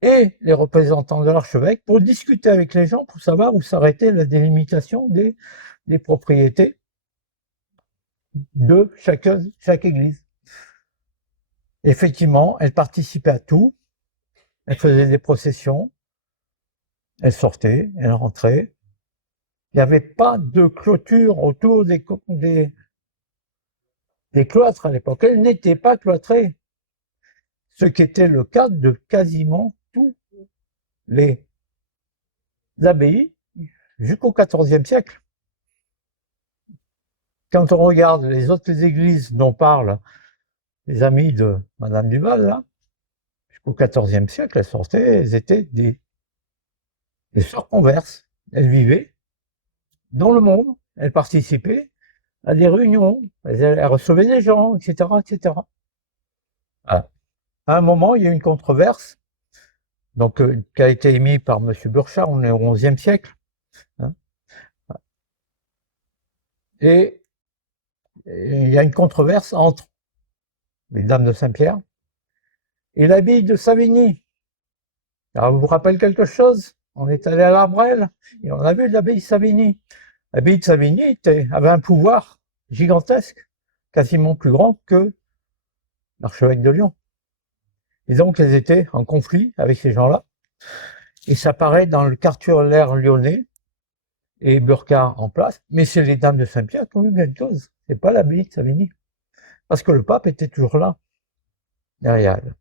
et les représentants de l'archevêque pour discuter avec les gens pour savoir où s'arrêtait la délimitation des propriétés de chaque église. Effectivement, elles participaient à tout, elles faisaient des processions, elles sortaient, elles rentraient. Il n'y avait pas de clôture autour des cloîtres à l'époque. Elles n'étaient pas cloîtrées, ce qui était le cas de quasiment tous les abbayes jusqu'au XIVe siècle. Quand on regarde les autres églises dont parlent les amis de Madame Duval, là, jusqu'au XIVe siècle, elles sortaient, elles étaient des sœurs converses. Elles vivaient dans le monde, elles participaient à des réunions, elles recevaient des gens, etc., etc. Voilà. À un moment, il y a eu une controverse donc qui a été émis par M. Burchard, on est au XIe siècle. Hein. Et il y a une controverse entre les dames de Saint-Pierre et l'abbaye de Savigny. Alors, vous vous rappelez quelque chose? On est allé à l'Arbrel et on a vu l'abbaye de Savigny. L'abbaye de Savigny avait un pouvoir gigantesque, quasiment plus grand que l'archevêque de Lyon. Et donc, elles étaient en conflit avec ces gens-là. Et ça paraît dans le cartulaire lyonnais et Burchard en place. Mais c'est les dames de Saint-Pierre qui ont eu quelque chose. C'est pas l'abbaye de Savigny. Parce que le pape était toujours là, derrière elle.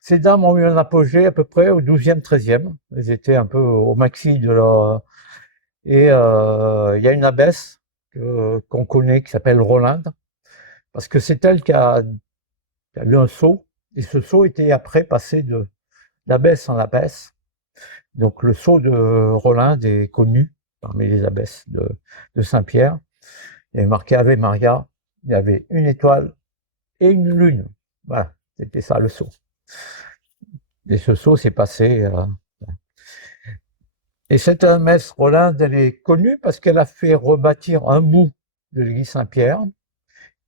Ces dames ont eu un apogée à peu près au XIIe, XIIIe. Elles étaient un peu au maxi de leur... Et il y a une abbesse qu'on connaît qui s'appelle Rolinde, parce que c'est elle qui a eu un sceau, et ce sceau était après passé de l'abbesse en abbesse. Donc le sceau de Rolinde est connu parmi les abbesses de Saint-Pierre. Il y avait marqué Ave Maria, il y avait une étoile et une lune. Voilà, c'était ça le sceau. Et ce sceau s'est passé... Et cette messe Rolinde, elle est connue parce qu'elle a fait rebâtir un bout de l'église Saint-Pierre.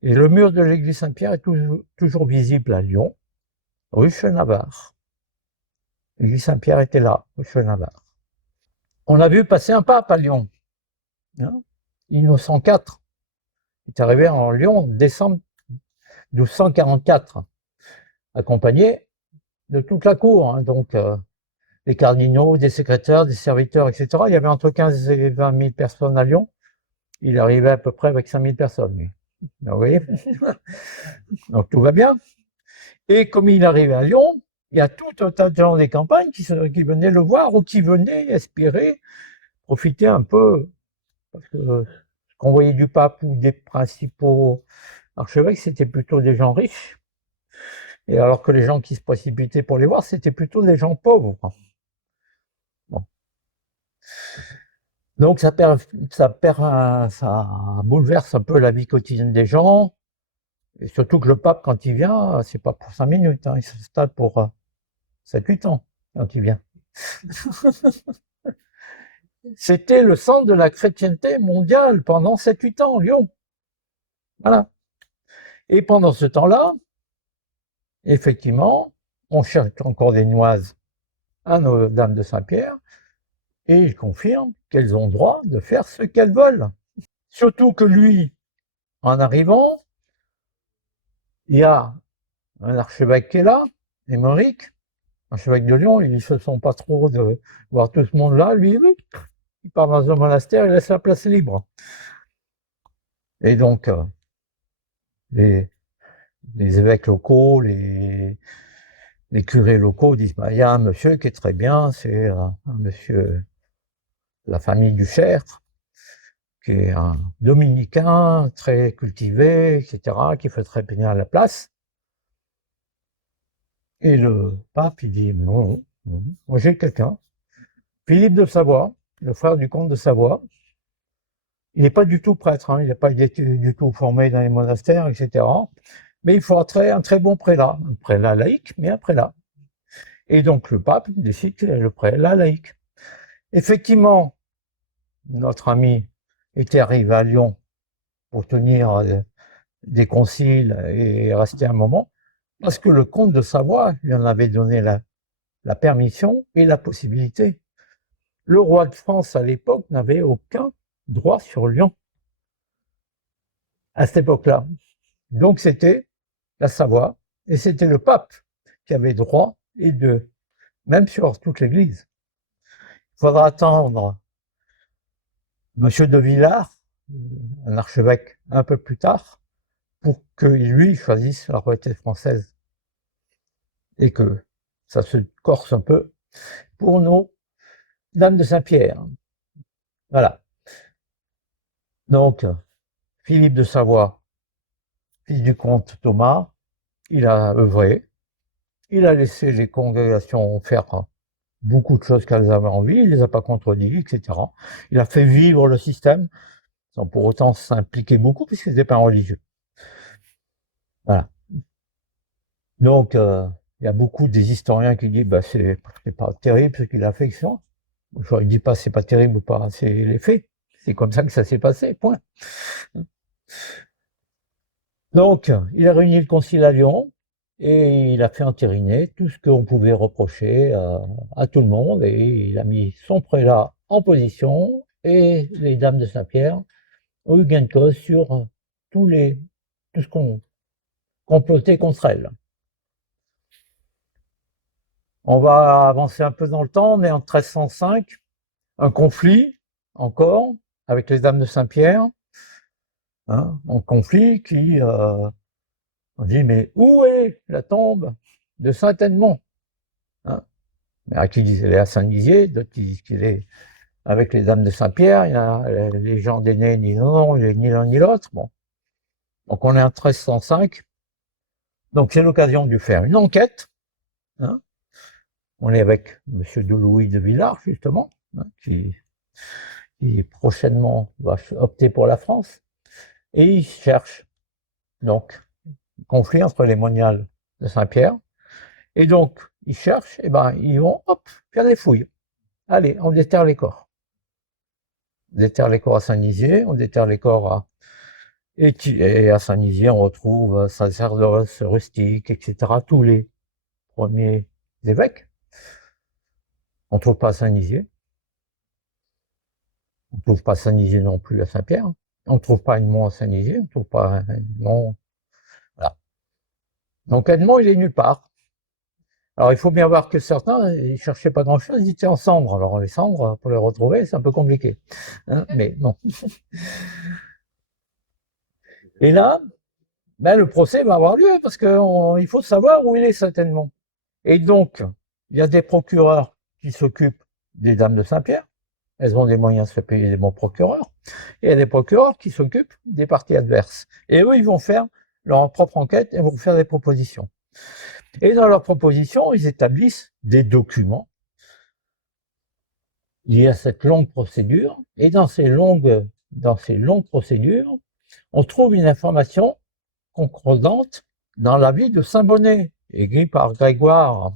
Et le mur de l'église Saint-Pierre est toujours visible à Lyon, rue Chenavard. L'église Saint-Pierre était là, rue Chenavard. On a vu passer un pape à Lyon. Hein, Innocent IV est arrivé en Lyon en décembre 1244, accompagné de toute la cour. Hein, donc, des cardinaux, des secrétaires, des serviteurs, etc. Il y avait entre 15 et 20 000 personnes à Lyon. Il arrivait à peu près avec 5 000 personnes, lui. Vous voyez? Donc tout va bien. Et comme il arrivait à Lyon, il y a tout un tas de gens des campagnes qui venaient le voir ou qui venaient espérer profiter un peu. Parce que ce qu'on voyait du pape ou des principaux archevêques, c'était plutôt des gens riches. Et alors que les gens qui se précipitaient pour les voir, c'était plutôt des gens pauvres. Bon. Donc ça bouleverse un peu la vie quotidienne des gens. Et surtout que le pape, quand il vient, c'est pas pour 5 minutes, hein, il s'installe pour 7-8 ans quand il vient. C'était le centre de la chrétienté mondiale pendant 7-8 ans, Lyon. Voilà. Et pendant ce temps-là, effectivement, on cherche encore des noises à nos dames de Saint-Pierre, et il confirme qu'elles ont droit de faire ce qu'elles veulent. Surtout que lui, en arrivant, il y a un archevêque qui est là, Émeric, archevêque de Lyon, ils ne se sont pas trop de voir tout ce monde-là, lui, il part dans un monastère, il laisse la place libre. Et donc, les évêques locaux, les curés locaux disent, bah, il y a un monsieur qui est très bien, c'est un monsieur de la famille du Cher, qui est un dominicain très cultivé, etc., qui fait très bien la place. Et le pape, il dit, non, moi j'ai quelqu'un, Philippe de Savoie, le frère du comte de Savoie. Il n'est pas du tout prêtre, hein, il n'a pas été du tout formé dans les monastères, etc. Mais il faut un très bon prélat, un prélat laïque, mais un prélat. Et donc le pape décide que le prélat laïque. Effectivement, notre ami était arrivé à Lyon pour tenir des conciles et rester un moment, parce que le comte de Savoie lui en avait donné la permission et la possibilité. Le roi de France à l'époque n'avait aucun droit sur Lyon à cette époque-là. Donc c'était la Savoie, et c'était le pape qui avait droit, et même sur toute l'Église. Il faudra attendre Monsieur de Villars, un archevêque un peu plus tard, pour que lui choisisse la royauté française, et que ça se corse un peu pour nos dames de Saint-Pierre. Voilà. Donc, Philippe de Savoie, fils du comte Thomas, il a œuvré, il a laissé les congrégations faire beaucoup de choses qu'elles avaient envie, il les a pas contredits, etc. Il a fait vivre le système, sans pour autant s'impliquer beaucoup, puisqu'il n'était pas religieux. Voilà. Donc, il y a beaucoup des historiens qui disent bah, c'est pas terrible ce qu'il a fait, etc. Je ne dis pas c'est pas terrible ou pas, c'est les faits. C'est comme ça que ça s'est passé, point. Donc, il a réuni le concile à Lyon et il a fait entériner tout ce qu'on pouvait reprocher à tout le monde et il a mis son prélat en position et les dames de Saint-Pierre ont eu gain de cause sur tout ce qu'on complotait contre elles. On va avancer un peu dans le temps, on est en 1305, un conflit encore avec les dames de Saint-Pierre, hein, un conflit qui on dit mais où est la tombe de Saint-Edmond, hein? Qui disent qu'elle est à Saint-Nizier, d'autres qui disent qu'elle est avec les dames de Saint-Pierre. Il y a les gens d'aînés, ni non, ni l'un ni l'autre. Bon. Donc on est en 1305. Donc c'est l'occasion de faire une enquête, hein. On est avec M. de Louis de Villars, justement, hein, qui prochainement va opter pour la France. Et il cherche donc conflit entre les moniales de Saint-Pierre. Et donc, ils cherchent, et ben, ils vont, hop, faire des fouilles. Allez, on déterre les corps. On déterre les corps à Saint-Nizier, on déterre les corps à... Et à Saint-Nizier, on retrouve sacerdoce rustique, etc. Tous les premiers évêques. On ne trouve pas Saint-Nizier. On ne trouve pas Saint-Nizier non plus à Saint-Pierre. On ne trouve pas Edmond à Saint-Nizier. On ne trouve pas Edmond. Voilà. Donc Edmond, il est nulle part. Alors il faut bien voir que certains, ils ne cherchaient pas grand-chose, ils étaient en cendres. Alors les cendres, pour les retrouver, c'est un peu compliqué. Hein, mais non. Et là, ben, le procès va avoir lieu parce qu'il faut savoir où il est certainement. Et donc, il y a des procureurs qui s'occupent des dames de Saint-Pierre. Elles ont des moyens de se payer des bons procureurs. Et il y a des procureurs qui s'occupent des parties adverses. Et eux, ils vont faire leur propre enquête et vont faire des propositions. Et dans leurs propositions, ils établissent des documents liés à cette longue procédure. Et dans ces longues procédures, on trouve une information concordante dans la vie de Saint-Bonnet, écrit par Grégoire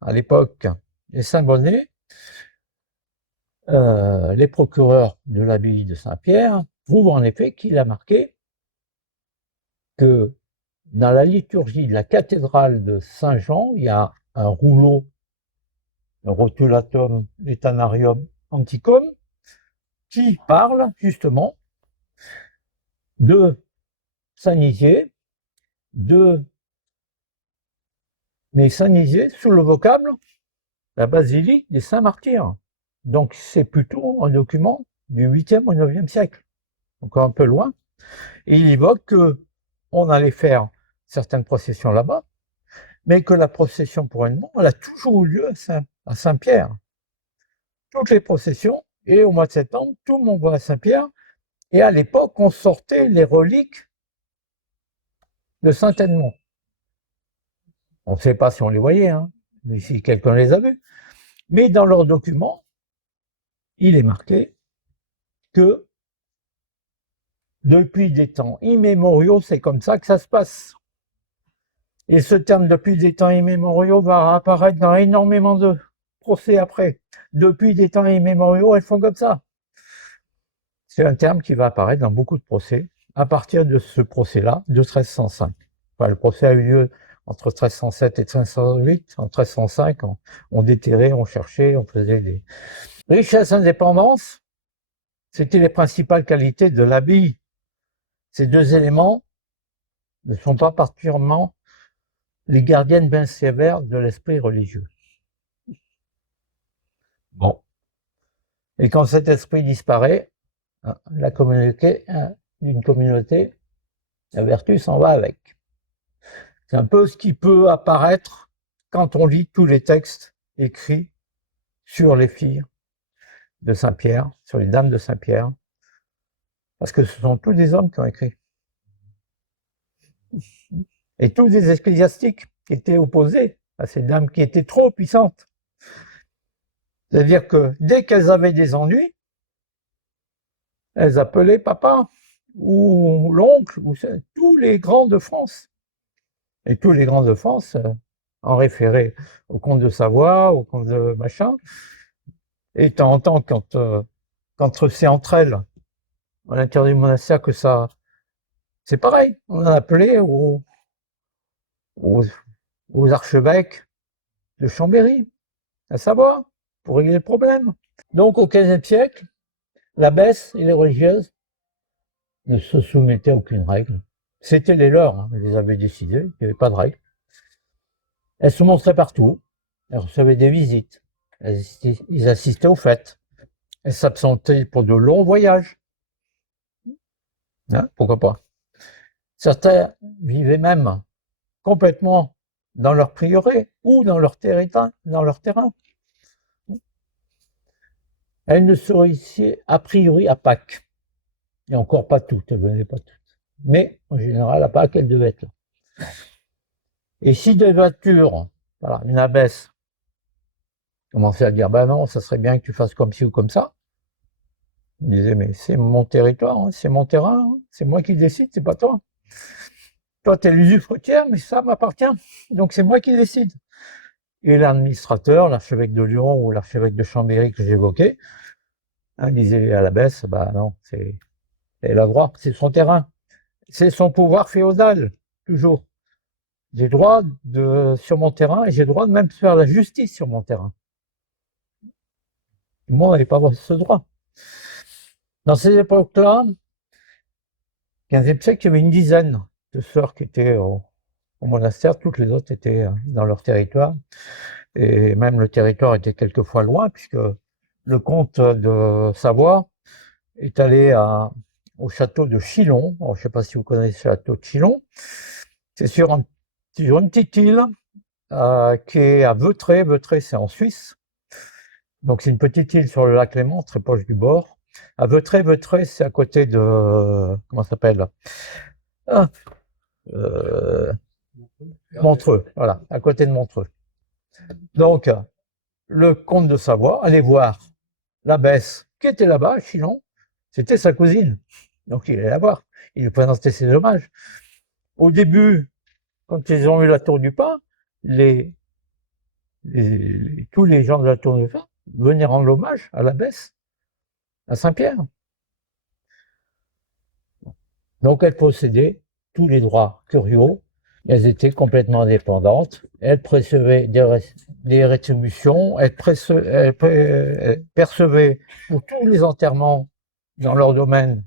à l'époque. Et Saint-Bonnet, les procureurs de l'abbaye de Saint-Pierre trouvent en effet qu'il a marqué que dans la liturgie de la cathédrale de Saint-Jean, il y a un rouleau, un rotulatum lethanarium anticum, qui parle justement de Saint-Nizier, mais Saint-Nizier sous le vocable la basilique des Saints-Martyrs. Donc c'est plutôt un document du 8e au 9e siècle, encore un peu loin. Et il évoque qu'on allait faire certaines processions là-bas, mais que la procession pour Edmond, elle a toujours eu lieu à Saint-Pierre. Toutes les processions, et au mois de septembre, tout le monde va à Saint-Pierre. Et à l'époque, on sortait les reliques de Saint-Edmond. On ne sait pas si on les voyait, hein, mais si quelqu'un les a vus. Mais dans leurs documents, il est marqué que depuis des temps immémoriaux, c'est comme ça que ça se passe. Et ce terme depuis des temps immémoriaux va apparaître dans énormément de procès après. Depuis des temps immémoriaux, elles font comme ça. C'est un terme qui va apparaître dans beaucoup de procès à partir de ce procès-là, de 1305. Enfin, le procès a eu lieu entre 1307 et 1308. En 1305, on déterrait, on cherchait, on faisait des... Richesse, indépendance, c'était les principales qualités de l'abbaye. Ces deux éléments ne sont pas particulièrement les gardiennes bien sévères de l'esprit religieux. Bon. Et quand cet esprit disparaît, la communauté, d'une communauté, la vertu s'en va avec. C'est un peu ce qui peut apparaître quand on lit tous les textes écrits sur les filles de Saint-Pierre, sur les dames de Saint-Pierre, parce que ce sont tous des hommes qui ont écrit. Et tous des ecclésiastiques qui étaient opposés à ces dames qui étaient trop puissantes. C'est-à-dire que dès qu'elles avaient des ennuis, elles appelaient papa ou l'oncle, ou tous les grands de France. Et tous les grands de France en référé au comte de Savoie, au comte de machin. Et de temps en temps, quand c'est entre elles, à l'intérieur du monastère, que ça, c'est pareil. On a appelé aux, aux archevêques de Chambéry, à Savoie, pour régler le problème. Donc, au XVe siècle, l'abbesse et les religieuses ne se soumettaient à aucune règle. C'était les leurs, hein, elles les avaient décidées, il n'y avait pas de règle. Elles se montraient partout, elles recevaient des visites, ils assistaient aux fêtes, elles s'absentaient pour de longs voyages. Hein, pourquoi pas? Certains vivaient même complètement dans leur prieuré ou dans leur terrain. Elles ne seraient ici a priori à Pâques. Et encore pas toutes, elles ne venaient pas toutes. Mais en général, à Pâques, elles devaient être là. Et si des voitures, voilà, une abbesse, commençait à dire, ben non, ça serait bien que tu fasses comme ci ou comme ça. Il disait, mais c'est mon territoire, hein, c'est mon terrain, hein, c'est moi qui décide, c'est pas toi. Toi, tu es l'usufruitière, mais ça m'appartient, donc c'est moi qui décide. Et l'administrateur, l'archevêque de Lyon ou l'archevêque de Chambéry que j'évoquais, hein, disait à l'abbesse, bah non, elle a le droit, c'est son terrain, c'est son pouvoir féodal, toujours. J'ai droit sur mon terrain et j'ai droit de même faire la justice sur mon terrain. Moi, on n'avait pas ce droit. Dans ces époques-là, 15e siècle, il y avait une dizaine de sœurs qui étaient au monastère, toutes les autres étaient dans leur territoire. Et même le territoire était quelquefois loin, puisque le comte de Savoie est allé au château de Chillon. Alors, je ne sais pas si vous connaissez le château de Chillon. C'est sur une petite île qui est à Veutré. Veutré, c'est en Suisse. Donc, c'est une petite île sur le lac Léman, très proche du bord. À Veutré, c'est à côté de... Comment ça s'appelle? Montreux, voilà, à côté de Montreux. Donc, le comte de Savoie allait voir l'abbesse qui était là-bas, Chillon, c'était sa cousine. Donc, il allait la voir, il lui présentait ses hommages. Au début, quand ils ont eu la tour du pain, tous les gens de la tour du pain venaient rendre hommage à l'abbesse, à Saint-Pierre. Donc, elle possédait tous les droits curiaux. Elles étaient complètement indépendantes. Elles percevaient des rétributions. Elles percevaient pour tous les enterrements dans leur domaine.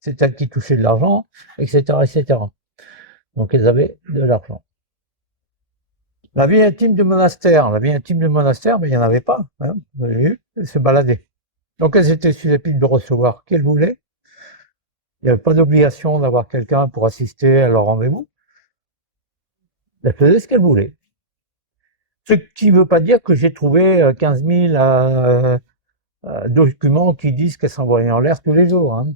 C'est elles qui touchaient de l'argent, etc., etc. Donc, elles avaient de l'argent. La vie intime du monastère, mais il n'y en avait pas. Hein, vous avez vu, elles se baladaient. Donc, elles étaient susceptibles de recevoir qui elles voulaient. Il n'y avait pas d'obligation d'avoir quelqu'un pour assister à leur rendez-vous. Elles faisaient ce qu'elles voulaient. Ce qui ne veut pas dire que j'ai trouvé 15 000 documents qui disent qu'elles s'envoyaient en l'air tous les jours. Hein.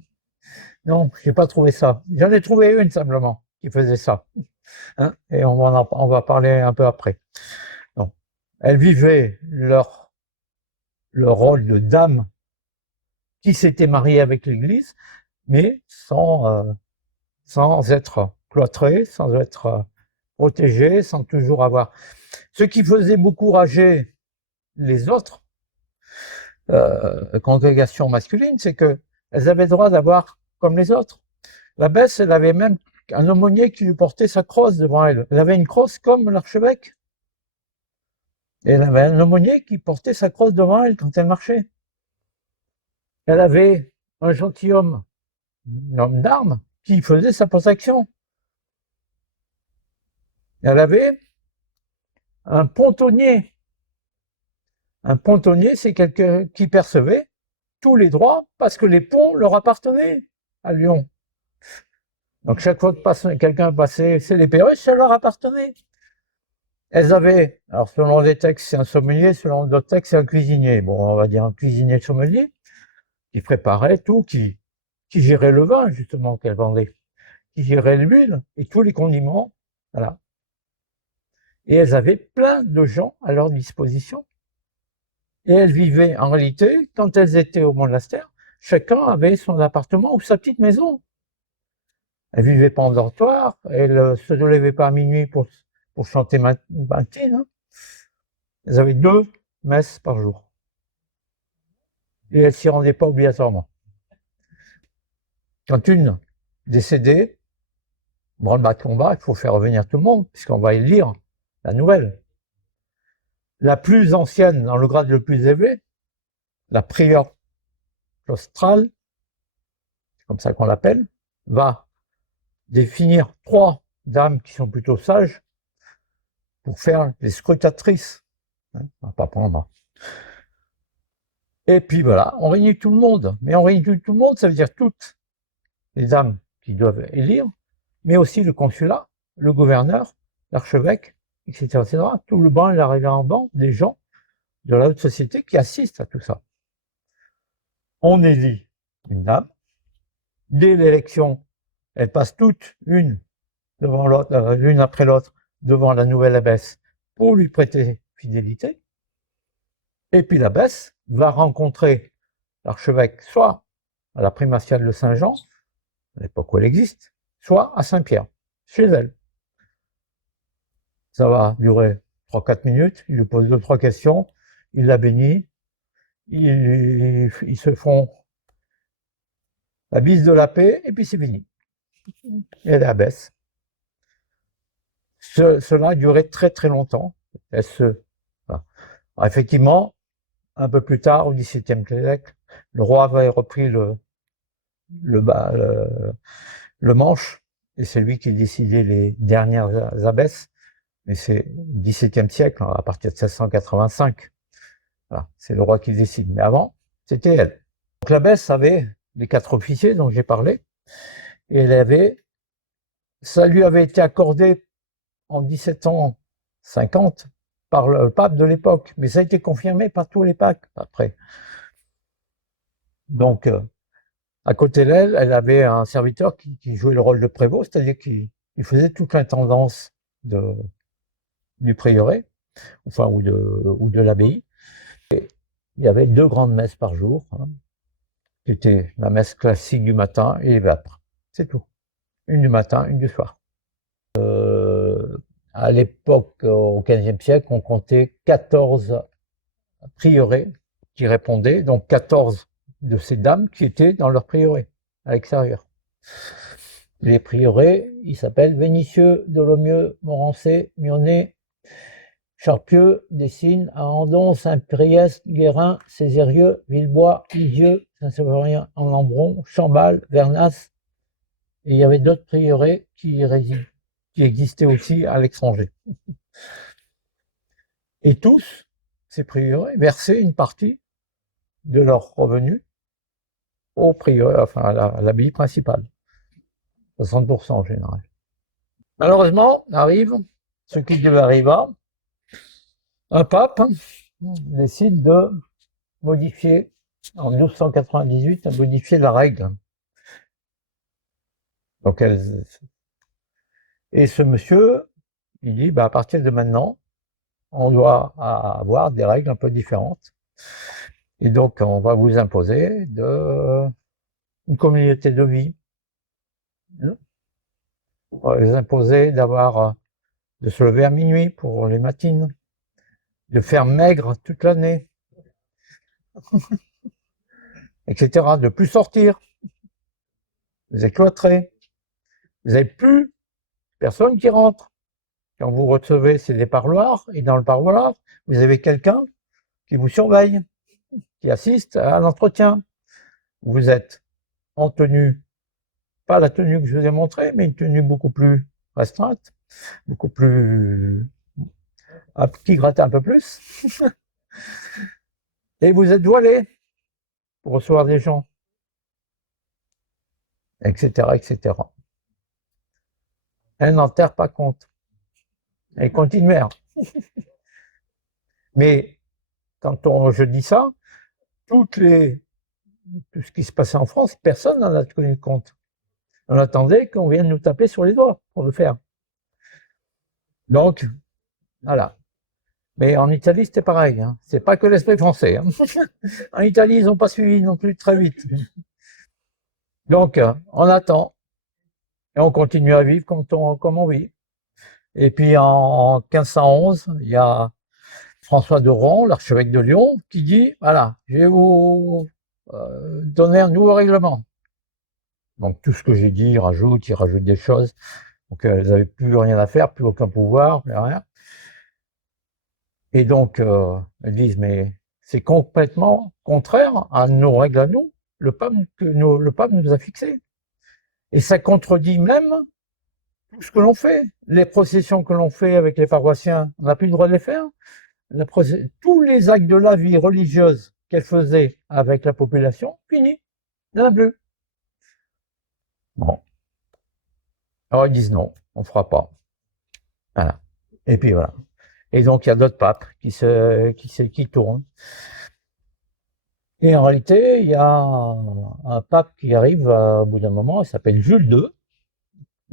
Non, je n'ai pas trouvé ça. J'en ai trouvé une simplement qui faisait ça. Hein, et on va parler un peu après. Donc, elles vivaient leur rôle de dame qui s'était mariée avec l'Église, mais sans être cloîtrée, sans être protégée, sans toujours avoir... Ce qui faisait beaucoup rager les autres congrégations masculines, c'est qu'elles avaient le droit d'avoir comme les autres. L'abbesse, elle avait même un aumônier qui lui portait sa crosse devant elle. Elle avait une crosse comme l'archevêque. Et elle avait un aumônier qui portait sa crosse devant elle quand elle marchait. Elle avait un gentilhomme, un homme d'armes, qui faisait sa protection. Elle avait un pontonnier. Un pontonnier, c'est quelqu'un qui percevait tous les droits parce que les ponts leur appartenaient à Lyon. Donc chaque fois que quelqu'un passait les perruches, ça leur appartenait. Elles avaient, alors selon les textes, c'est un sommelier, selon d'autres textes, c'est un cuisinier. Bon, on va dire un cuisinier sommelier, qui préparait tout, qui gérait le vin, justement, qu'elles vendaient, qui gérait l'huile et tous les condiments, voilà. Et elles avaient plein de gens à leur disposition. Et elles vivaient, en réalité, quand elles étaient au monastère, chacun avait son appartement ou sa petite maison. Elles vivaient pas en dortoir, elles se levaient pas à minuit pour pour chanter Matine, hein, elles avaient 2 messes par jour. Et elles s'y rendaient pas obligatoirement. Quand une décédait, branle-bas de combat, il faut faire revenir tout le monde, puisqu'on va y lire la nouvelle. La plus ancienne, dans le grade le plus élevé, la prieure claustrale, c'est comme ça qu'on l'appelle, va définir 3 dames qui sont plutôt sages pour faire les scrutatrices. On va pas prendre. Et puis voilà, on réunit tout le monde. Mais on réunit tout le monde, ça veut dire toutes les dames qui doivent élire, mais aussi le consulat, le gouverneur, l'archevêque, etc., etc. Tout le banc et l'arrière-banc des gens de la haute société qui assistent à tout ça. On élit une dame. Dès l'élection, elles passent toutes une devant l'autre, l'une après l'autre, devant la nouvelle abbesse pour lui prêter fidélité. Et puis l'abbesse va rencontrer l'archevêque soit à la primatiale de Saint-Jean, à l'époque où elle existe, soit à Saint-Pierre, chez elle. Ça va durer 3-4 minutes, il lui pose 2-3 questions, il la bénit, ils se font la bise de la paix, et puis c'est fini. Et elle est abbesse. Cela a duré très très longtemps. Voilà. Alors, effectivement, un peu plus tard, au XVIIe siècle, le roi avait repris le manche, et c'est lui qui décidait les dernières abbesses, mais c'est le XVIIe siècle, à partir de 1685. Voilà, c'est le roi qui décide. Mais avant, c'était elle. Donc l'abbesse avait les 4 officiers dont j'ai parlé, et ça lui avait été accordé en 1750 par le pape de l'époque, mais ça a été confirmé par tous les papes après. Donc, à côté d'elle, elle avait un serviteur qui jouait le rôle de prévôt, c'est-à-dire qu'il faisait toute l'intendance du prieuré, enfin, ou de l'abbaye. Et il y avait 2 grandes messes par jour, hein, qui étaient la messe classique du matin et les vêpres. C'est tout. Une du matin, une du soir. À l'époque, au XVe siècle, on comptait 14 prieurés qui répondaient, donc 14 de ces dames qui étaient dans leur prieuré, à l'extérieur. Les prieurés, ils s'appellent Vénissieux, Dolomieu, Morancé, Mionnet, Charpieu, Dessines, Arandon, Saint-Priest, Guérin, Césérieux, Villebois, Lisieux, Saint-Séverien, en Lambron, Chambal, Vernas, et il y avait d'autres prieurés qui existaient aussi à l'étranger. Et tous, ces prieurés, versaient une partie de leurs revenus au prieuré, enfin à l'abbaye principale, 60% en général. Malheureusement, arrive ce qui devait arriver. Un pape décide de modifier, en 1298, de modifier la règle. Donc et ce monsieur, il dit, à partir de maintenant, on doit avoir des règles un peu différentes. Et donc, on va vous imposer une communauté de vie. On va vous imposer de se lever à minuit pour les matines, de faire maigre toute l'année, etc. De plus sortir. Vous êtes cloîtrés. Vous n'avez plus personne qui rentre. Quand vous recevez, c'est des parloirs, et dans le parloir, vous avez quelqu'un qui vous surveille, qui assiste à l'entretien. Vous êtes en tenue, pas la tenue que je vous ai montrée, mais une tenue beaucoup plus restreinte, beaucoup plus... qui gratte un peu plus. Et vous êtes voilé pour recevoir des gens, etc., etc. Elle n'en terre pas compte. Elle continue. Mais quand je dis ça, tout ce qui se passait en France, personne n'en a tenu compte. On attendait qu'on vienne nous taper sur les doigts pour le faire. Donc, voilà. Mais en Italie, c'était pareil. Hein. C'est pas que l'esprit français. Hein. En Italie, ils n'ont pas suivi non plus très vite. Donc, on attend. Et on continue à vivre comme on vit. Et puis en 1511, il y a François de Rohan, l'archevêque de Lyon, qui dit, voilà, je vais vous donner un nouveau règlement. Donc tout ce que j'ai dit, il rajoute des choses. Donc elles n'avaient plus rien à faire, plus aucun pouvoir, plus rien. Et donc elles disent, mais c'est complètement contraire à nos règles à nous, le pape nous a fixé. Et ça contredit même tout ce que l'on fait. Les processions que l'on fait avec les paroissiens, on n'a plus le droit de les faire. Tous les actes de la vie religieuse qu'elle faisait avec la population, fini, il n'y en a plus. Bon. Alors ils disent non, on ne fera pas. Voilà. Et puis voilà. Et donc il y a d'autres papes qui tournent. Et en réalité, il y a un pape qui arrive au bout d'un moment, il s'appelle Jules II,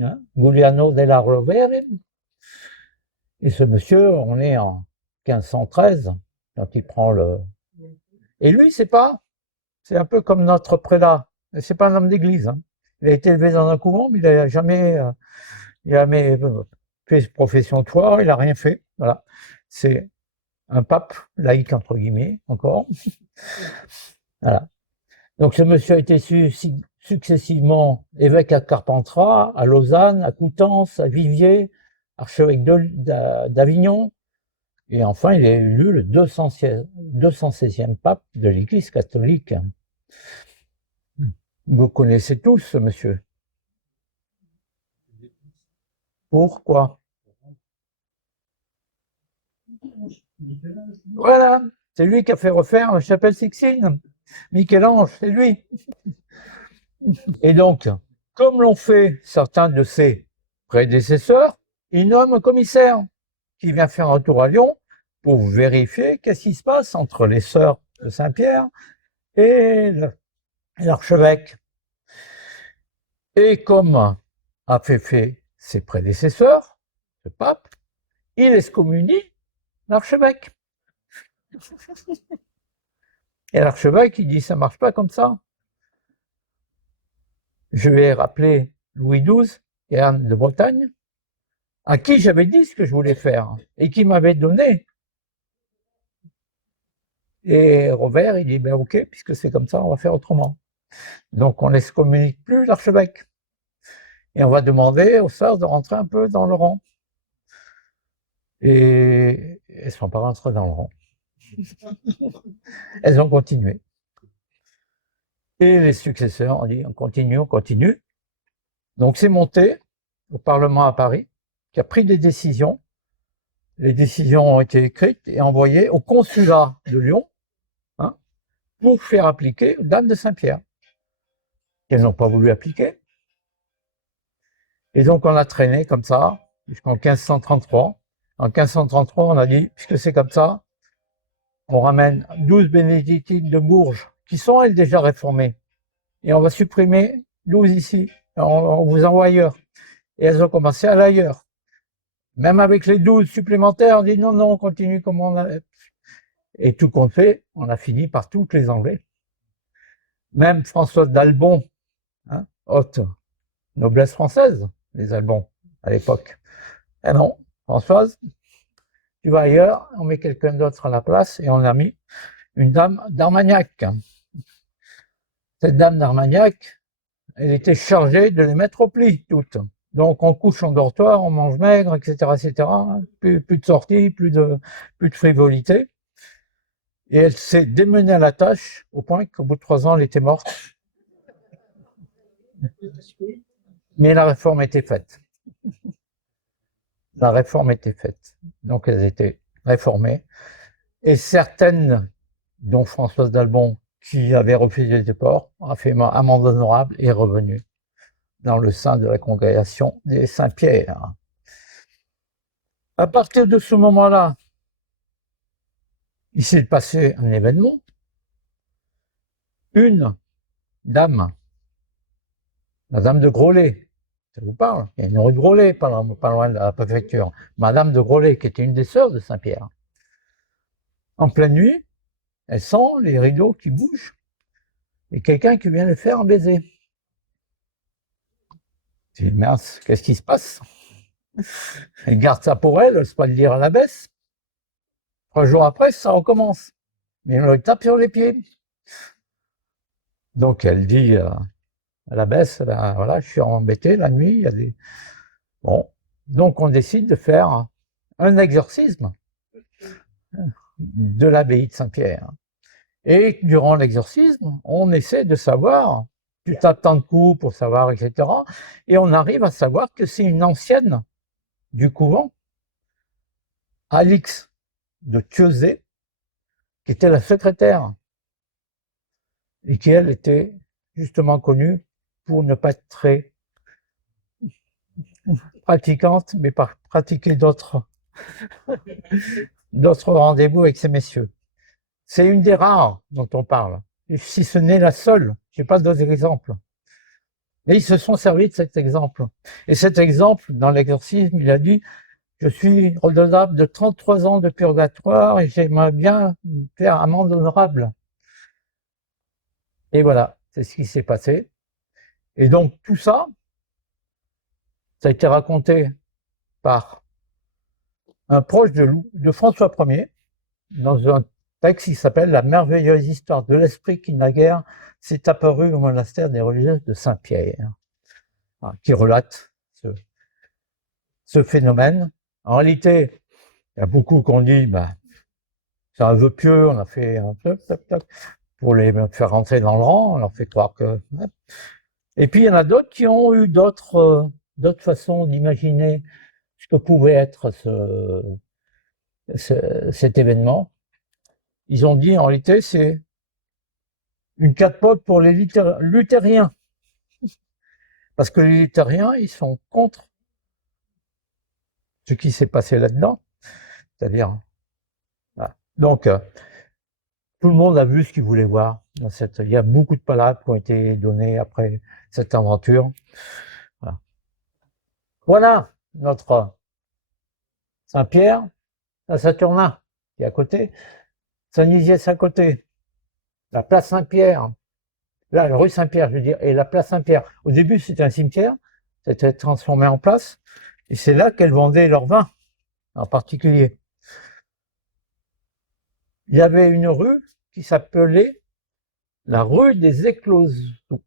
hein, Giuliano della Rovere. Et ce monsieur, on est en 1513, quand il prend le... Et lui, c'est un peu comme notre prélat, c'est pas un homme d'église. Hein. Il a été élevé dans un couvent, mais il n'a jamais fait profession de foi, il n'a rien fait. Voilà. C'est un pape laïque, entre guillemets, encore. Voilà. Donc ce monsieur a été successivement évêque à Carpentras, à Lausanne, à Coutances, à Viviers, archevêque d'Avignon, et enfin il est élu le 216e pape de l'Église catholique. Vous connaissez tous ce monsieur. Pourquoi? Voilà, c'est lui qui a fait refaire la chapelle Sixtine. Michel-Ange, c'est lui. Et donc, comme l'ont fait certains de ses prédécesseurs, il nomme un commissaire qui vient faire un tour à Lyon pour vérifier qu'est-ce qui se passe entre les sœurs de Saint-Pierre et l'archevêque. Et comme a fait ses prédécesseurs, le pape, il excommunie l'archevêque. Et l'archevêque, il dit, ça marche pas comme ça. Je vais rappeler Louis XII et Anne de Bretagne, à qui j'avais dit ce que je voulais faire, et qui m'avait donné. Et Robert, il dit, ben ok, puisque c'est comme ça, on va faire autrement. Donc on n'excommunique plus l'archevêque. Et on va demander aux sœurs de rentrer un peu dans le rang. Et elles ne sont pas rentrées dans le rang. Elles ont continué. Et les successeurs ont dit, on continue, on continue. Donc c'est monté au Parlement à Paris, qui a pris des décisions. Les décisions ont été écrites et envoyées au consulat de Lyon, hein, pour faire appliquer aux dames de Saint-Pierre. Elles n'ont pas voulu appliquer. Et donc on a traîné comme ça jusqu'en 1533. En 1533, on a dit, puisque c'est comme ça, on ramène 12 bénédictines de Bourges, qui sont elles déjà réformées, et on va supprimer 12 ici, on vous envoie ailleurs. Et elles ont commencé à aller ailleurs. Même avec les 12 supplémentaires, on dit non, non, on continue comme on a. Et tout compte fait, on a fini par toutes les enlever. Même Françoise d'Albon, hein, haute noblesse française, les Albons, à l'époque. Eh non, Françoise, tu vas ailleurs, on met quelqu'un d'autre à la place, et on a mis une dame d'Armagnac. Cette dame d'Armagnac, elle était chargée de les mettre au pli, toutes. Donc on couche en dortoir, on mange maigre, etc., etc. Plus de sorties, plus de frivolité. Et elle s'est démenée à la tâche au point qu'au bout de 3 ans, elle était morte. Mais la réforme était faite. La réforme était faite. Donc elles étaient réformées. Et certaines, dont Françoise d'Albon, qui avait refusé le déport, a fait amende honorable et est revenue dans le sein de la congrégation des Saint-Pierre. À partir de ce moment-là, il s'est passé un événement. Une dame, la dame de Groslay, ça vous parle? Il y a une rue de Groslay, pas loin de la préfecture. Madame de Groslay, qui était une des sœurs de Saint-Pierre. En pleine nuit, elle sent les rideaux qui bougent et quelqu'un qui vient le faire un baiser. Elle dit, mince, qu'est-ce qui se passe? Elle garde ça pour elle, elle se pas le dire à la baisse. 3 jours après, ça recommence. Mais on lui tape sur les pieds. Donc elle dit à la baisse, ben, voilà, je suis embêté la nuit, il y a des... Bon, donc on décide de faire un exorcisme de l'abbaye de Saint-Pierre. Et durant l'exorcisme, on essaie de savoir, tu tapes tant de coups pour savoir, etc. Et on arrive à savoir que c'est une ancienne du couvent, Alix de Thieuset, qui était la secrétaire et qui, elle, était justement connue pour ne pas être très pratiquante, mais par pratiquer d'autres rendez-vous avec ces messieurs. C'est une des rares dont on parle, si ce n'est la seule. Je n'ai pas d'autres exemples. Et ils se sont servis de cet exemple. Et cet exemple, dans l'exorcisme, il a dit, je suis redevable de 33 ans de purgatoire et j'aimerais bien faire amende honorable. Et voilà, c'est ce qui s'est passé. Et donc tout ça, ça a été raconté par un proche de François Ier, dans un texte qui s'appelle « La merveilleuse histoire de l'esprit qui naguère s'est apparu au monastère des religieuses de Saint-Pierre », qui relate ce phénomène. En réalité, il y a beaucoup qui ont dit bah, c'est un vœu pieux, on a fait un peu pour les faire rentrer dans le rang, on leur fait croire que... Et puis il y en a d'autres qui ont eu d'autres façons d'imaginer ce que pouvait être cet événement. Ils ont dit en réalité c'est une capote pour les luthériens. Parce que les luthériens, ils sont contre ce qui s'est passé là-dedans. C'est-à-dire, voilà. Donc, tout le monde a vu ce qu'il voulait voir. Il y a beaucoup de palabres qui ont été données après cette aventure. Voilà notre Saint-Pierre, la Saturnin qui est à côté, Saint-Niziès à côté, la place Saint-Pierre, là, la rue Saint-Pierre, je veux dire, et la place Saint-Pierre. Au début, c'était un cimetière, c'était transformé en place, et c'est là qu'elles vendaient leur vin, en particulier. Il y avait une rue qui s'appelait la rue des éclosoirs,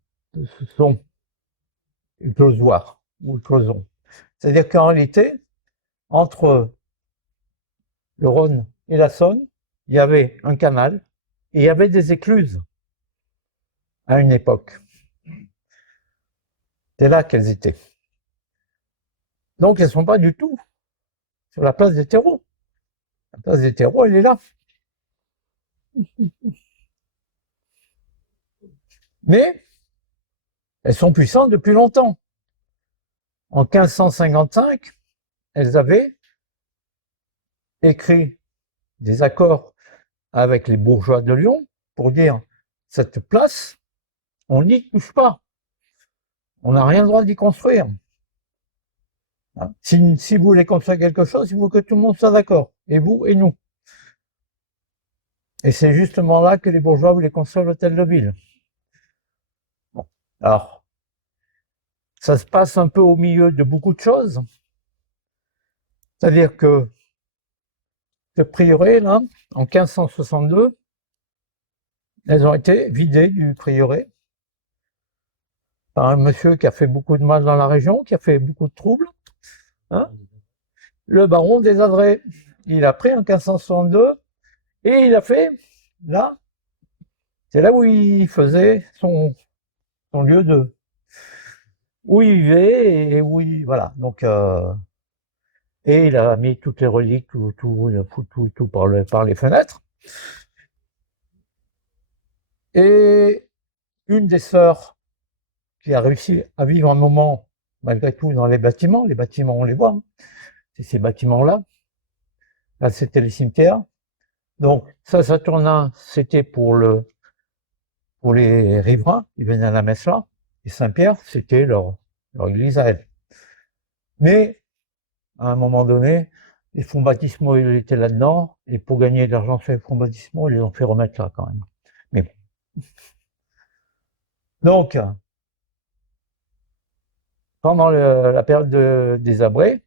ou éclosons. C'est-à-dire qu'en réalité, entre le Rhône et la Saône, il y avait un canal et il y avait des écluses à une époque. C'est là qu'elles étaient. Donc elles ne sont pas du tout sur la place des terreaux. La place des terreaux, elle est là. Mais elles sont puissantes depuis longtemps. En 1555, elles avaient écrit des accords avec les bourgeois de Lyon pour dire cette place, on n'y touche pas. On n'a rien le droit d'y construire. Si vous voulez construire quelque chose, il faut que tout le monde soit d'accord. Et vous et nous. Et c'est justement là que les bourgeois voulaient construire l'hôtel de ville. Bon. Alors, ça se passe un peu au milieu de beaucoup de choses. C'est-à-dire que ce prieuré, là, en 1562, elles ont été vidées du prieuré par un monsieur qui a fait beaucoup de mal dans la région, qui a fait beaucoup de troubles, hein, le baron des Adrets. Il a pris en 1562 et il a fait, là, c'est là où il faisait son lieu de... où il vivait et où il... Voilà, donc... et il a mis toutes les reliques, tout par les fenêtres. Et une des sœurs qui a réussi à vivre un moment, malgré tout, dans les bâtiments on les voit, hein. C'est ces bâtiments-là. Là, c'était les cimetières. Donc, ça, Saturnin, c'était pour les riverains, ils venaient à la messe là. Et Saint-Pierre, c'était leur église à elle. Mais, à un moment donné, les fonds baptismaux, ils étaient là-dedans, et pour gagner de l'argent sur les fonds baptismaux, ils les ont fait remettre là, quand même. Mais bon. Donc, pendant la période des abrets,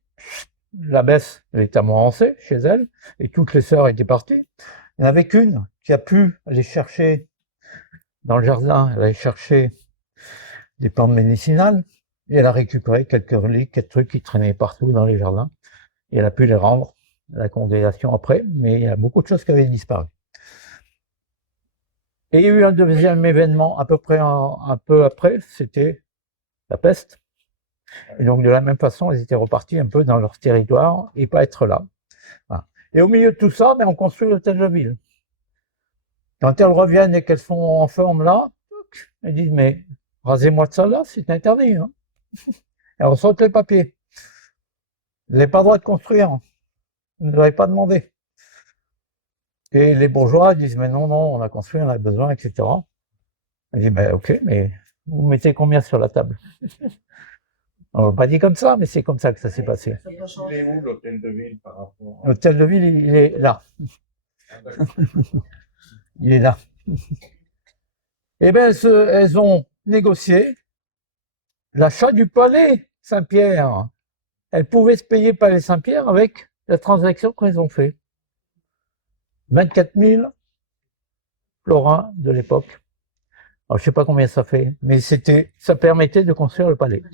l'abbesse, elle était à Montrancé, chez elle, et toutes les sœurs étaient parties. Il n'y en avait qu'une qui a pu aller chercher dans le jardin, elle allait chercher des plantes médicinales, et elle a récupéré quelques reliques, quelques trucs qui traînaient partout dans les jardins, et elle a pu les rendre à la congrégation après, mais il y a beaucoup de choses qui avaient disparu. Et il y a eu un deuxième événement à peu près un peu après, c'était la peste. Et donc de la même façon, ils étaient repartis un peu dans leur territoire et pas être là. Voilà. Et au milieu de tout ça, on construit l'hôtel de ville. Quand elles reviennent et qu'elles sont en forme là, elles disent mais rasez-moi de ça là, c'est interdit. Hein. Elles ressortent les papiers. Vous n'avez pas le droit de construire. Vous ne l'avez pas demandé. Et les bourgeois disent mais non, non, on a construit, on a besoin, etc. Elle dit ben ok, mais vous mettez combien sur la table? On l'a pas dit comme ça, mais c'est comme ça que ça s'est passé. Il est où l'hôtel de ville par rapport à... L'hôtel de ville, il est là. Il est là. Eh bien, elles ont négocié l'achat du palais Saint-Pierre. Elles pouvaient se payer palais Saint-Pierre avec la transaction qu'elles ont fait. 24 000 florins de l'époque. Alors, je sais pas combien ça fait, mais ça permettait de construire le palais.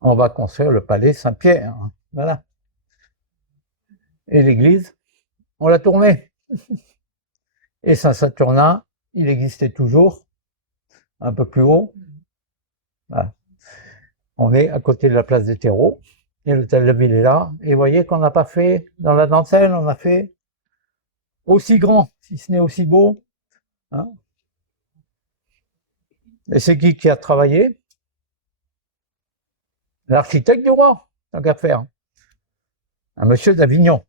On va construire le palais Saint-Pierre. Voilà. Et l'église, on l'a tournée. Et Saint-Saturnin, il existait toujours, un peu plus haut. Voilà. On est à côté de la place des terreaux. Et l'hôtel de ville est là. Et vous voyez qu'on n'a pas fait, dans la dentelle, on a fait aussi grand, si ce n'est aussi beau. Hein. Et c'est qui a travaillé? L'architecte du roi, tant qu'à faire. Un monsieur d'Avignon,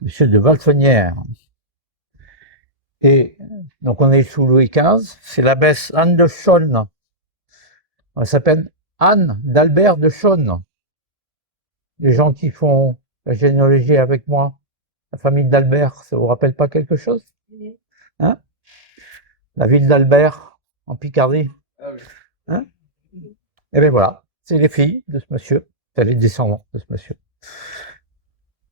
monsieur de Valfenière. Et donc on est sous Louis XV, c'est l'abbesse Anne de Chaulnes. Elle s'appelle Anne d'Albert de Chaulnes. Les gens qui font la généalogie avec moi, la famille d'Albert, ça vous rappelle pas quelque chose? Hein? La ville d'Albert, en Picardie. Ah oui. Hein? Et bien voilà, c'est les filles de ce monsieur, c'est les descendants de ce monsieur.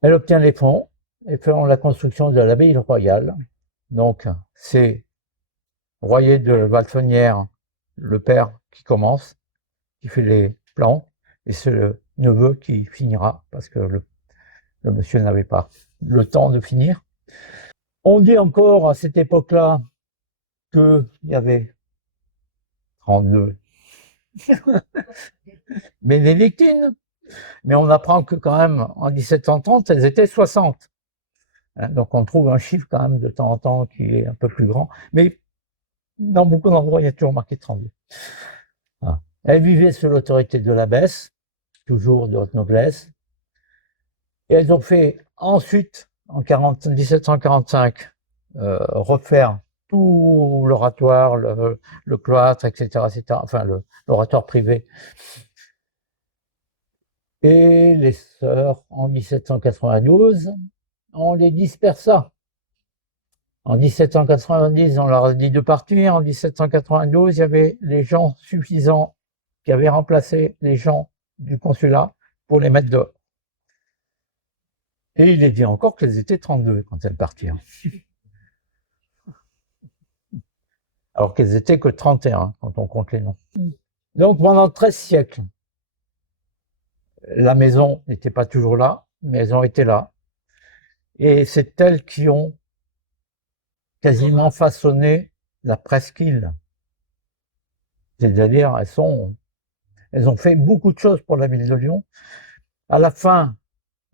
Elle obtient les fonds et fait la construction de l'abbaye royale. Donc, c'est Royer de Valfenière, le père qui commence, qui fait les plans, et c'est le neveu qui finira, parce que le monsieur n'avait pas le temps de finir. On dit encore à cette époque-là qu'il y avait 32 bénédictines, mais on apprend que quand même en 1730, elles étaient 60. Donc on trouve un chiffre quand même de temps en temps qui est un peu plus grand, mais dans beaucoup d'endroits, il y a toujours marqué 32. Voilà. Elles vivaient sous l'autorité de l'abbesse, toujours de haute noblesse, et elles ont fait ensuite, en 1745, refaire tout l'oratoire, le cloître, etc., etc., enfin l'oratoire privé. Et les sœurs, en 1792, on les dispersa. En 1790, on leur a dit de partir. En 1792, il y avait les gens suffisants qui avaient remplacé les gens du consulat pour les mettre dehors. Et il est dit encore qu'elles étaient 32 quand elles partirent. Alors qu'elles étaient que 31 quand on compte les noms. Donc pendant 13 siècles, la maison n'était pas toujours là, mais elles ont été là. Et c'est elles qui ont quasiment façonné la presqu'île. C'est-à-dire, elles ont fait beaucoup de choses pour la ville de Lyon. À la fin,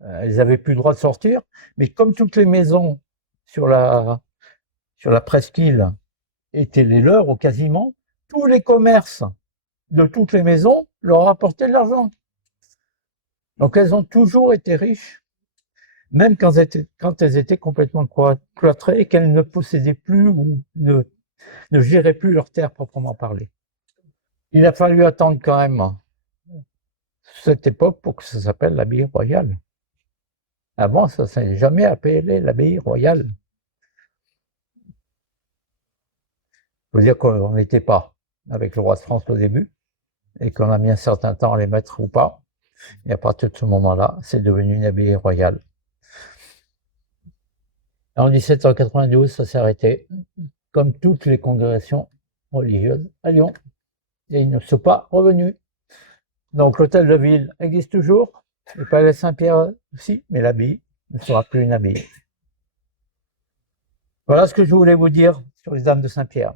elles n'avaient plus le droit de sortir, mais comme toutes les maisons sur la presqu'île étaient les leurs, ou quasiment, tous les commerces de toutes les maisons leur apportaient de l'argent. Donc elles ont toujours été riches, même quand elles étaient complètement cloîtrées et qu'elles ne possédaient plus ou ne géraient plus leurs terres proprement parlé. Il a fallu attendre quand même cette époque pour que ça s'appelle l'abbaye royale. Avant, ça ne s'est jamais appelé l'abbaye royale. Il faut dire qu'on n'était pas avec le roi de France au début, et qu'on a mis un certain temps à les mettre ou pas. Et à partir de ce moment-là, c'est devenu une abbaye royale. En 1792, ça s'est arrêté, comme toutes les congrégations religieuses à Lyon. Et ils ne sont pas revenus. Donc l'hôtel de ville existe toujours, le palais Saint-Pierre aussi, mais l'abbaye ne sera plus une abbaye. Voilà ce que je voulais vous dire sur les dames de Saint-Pierre.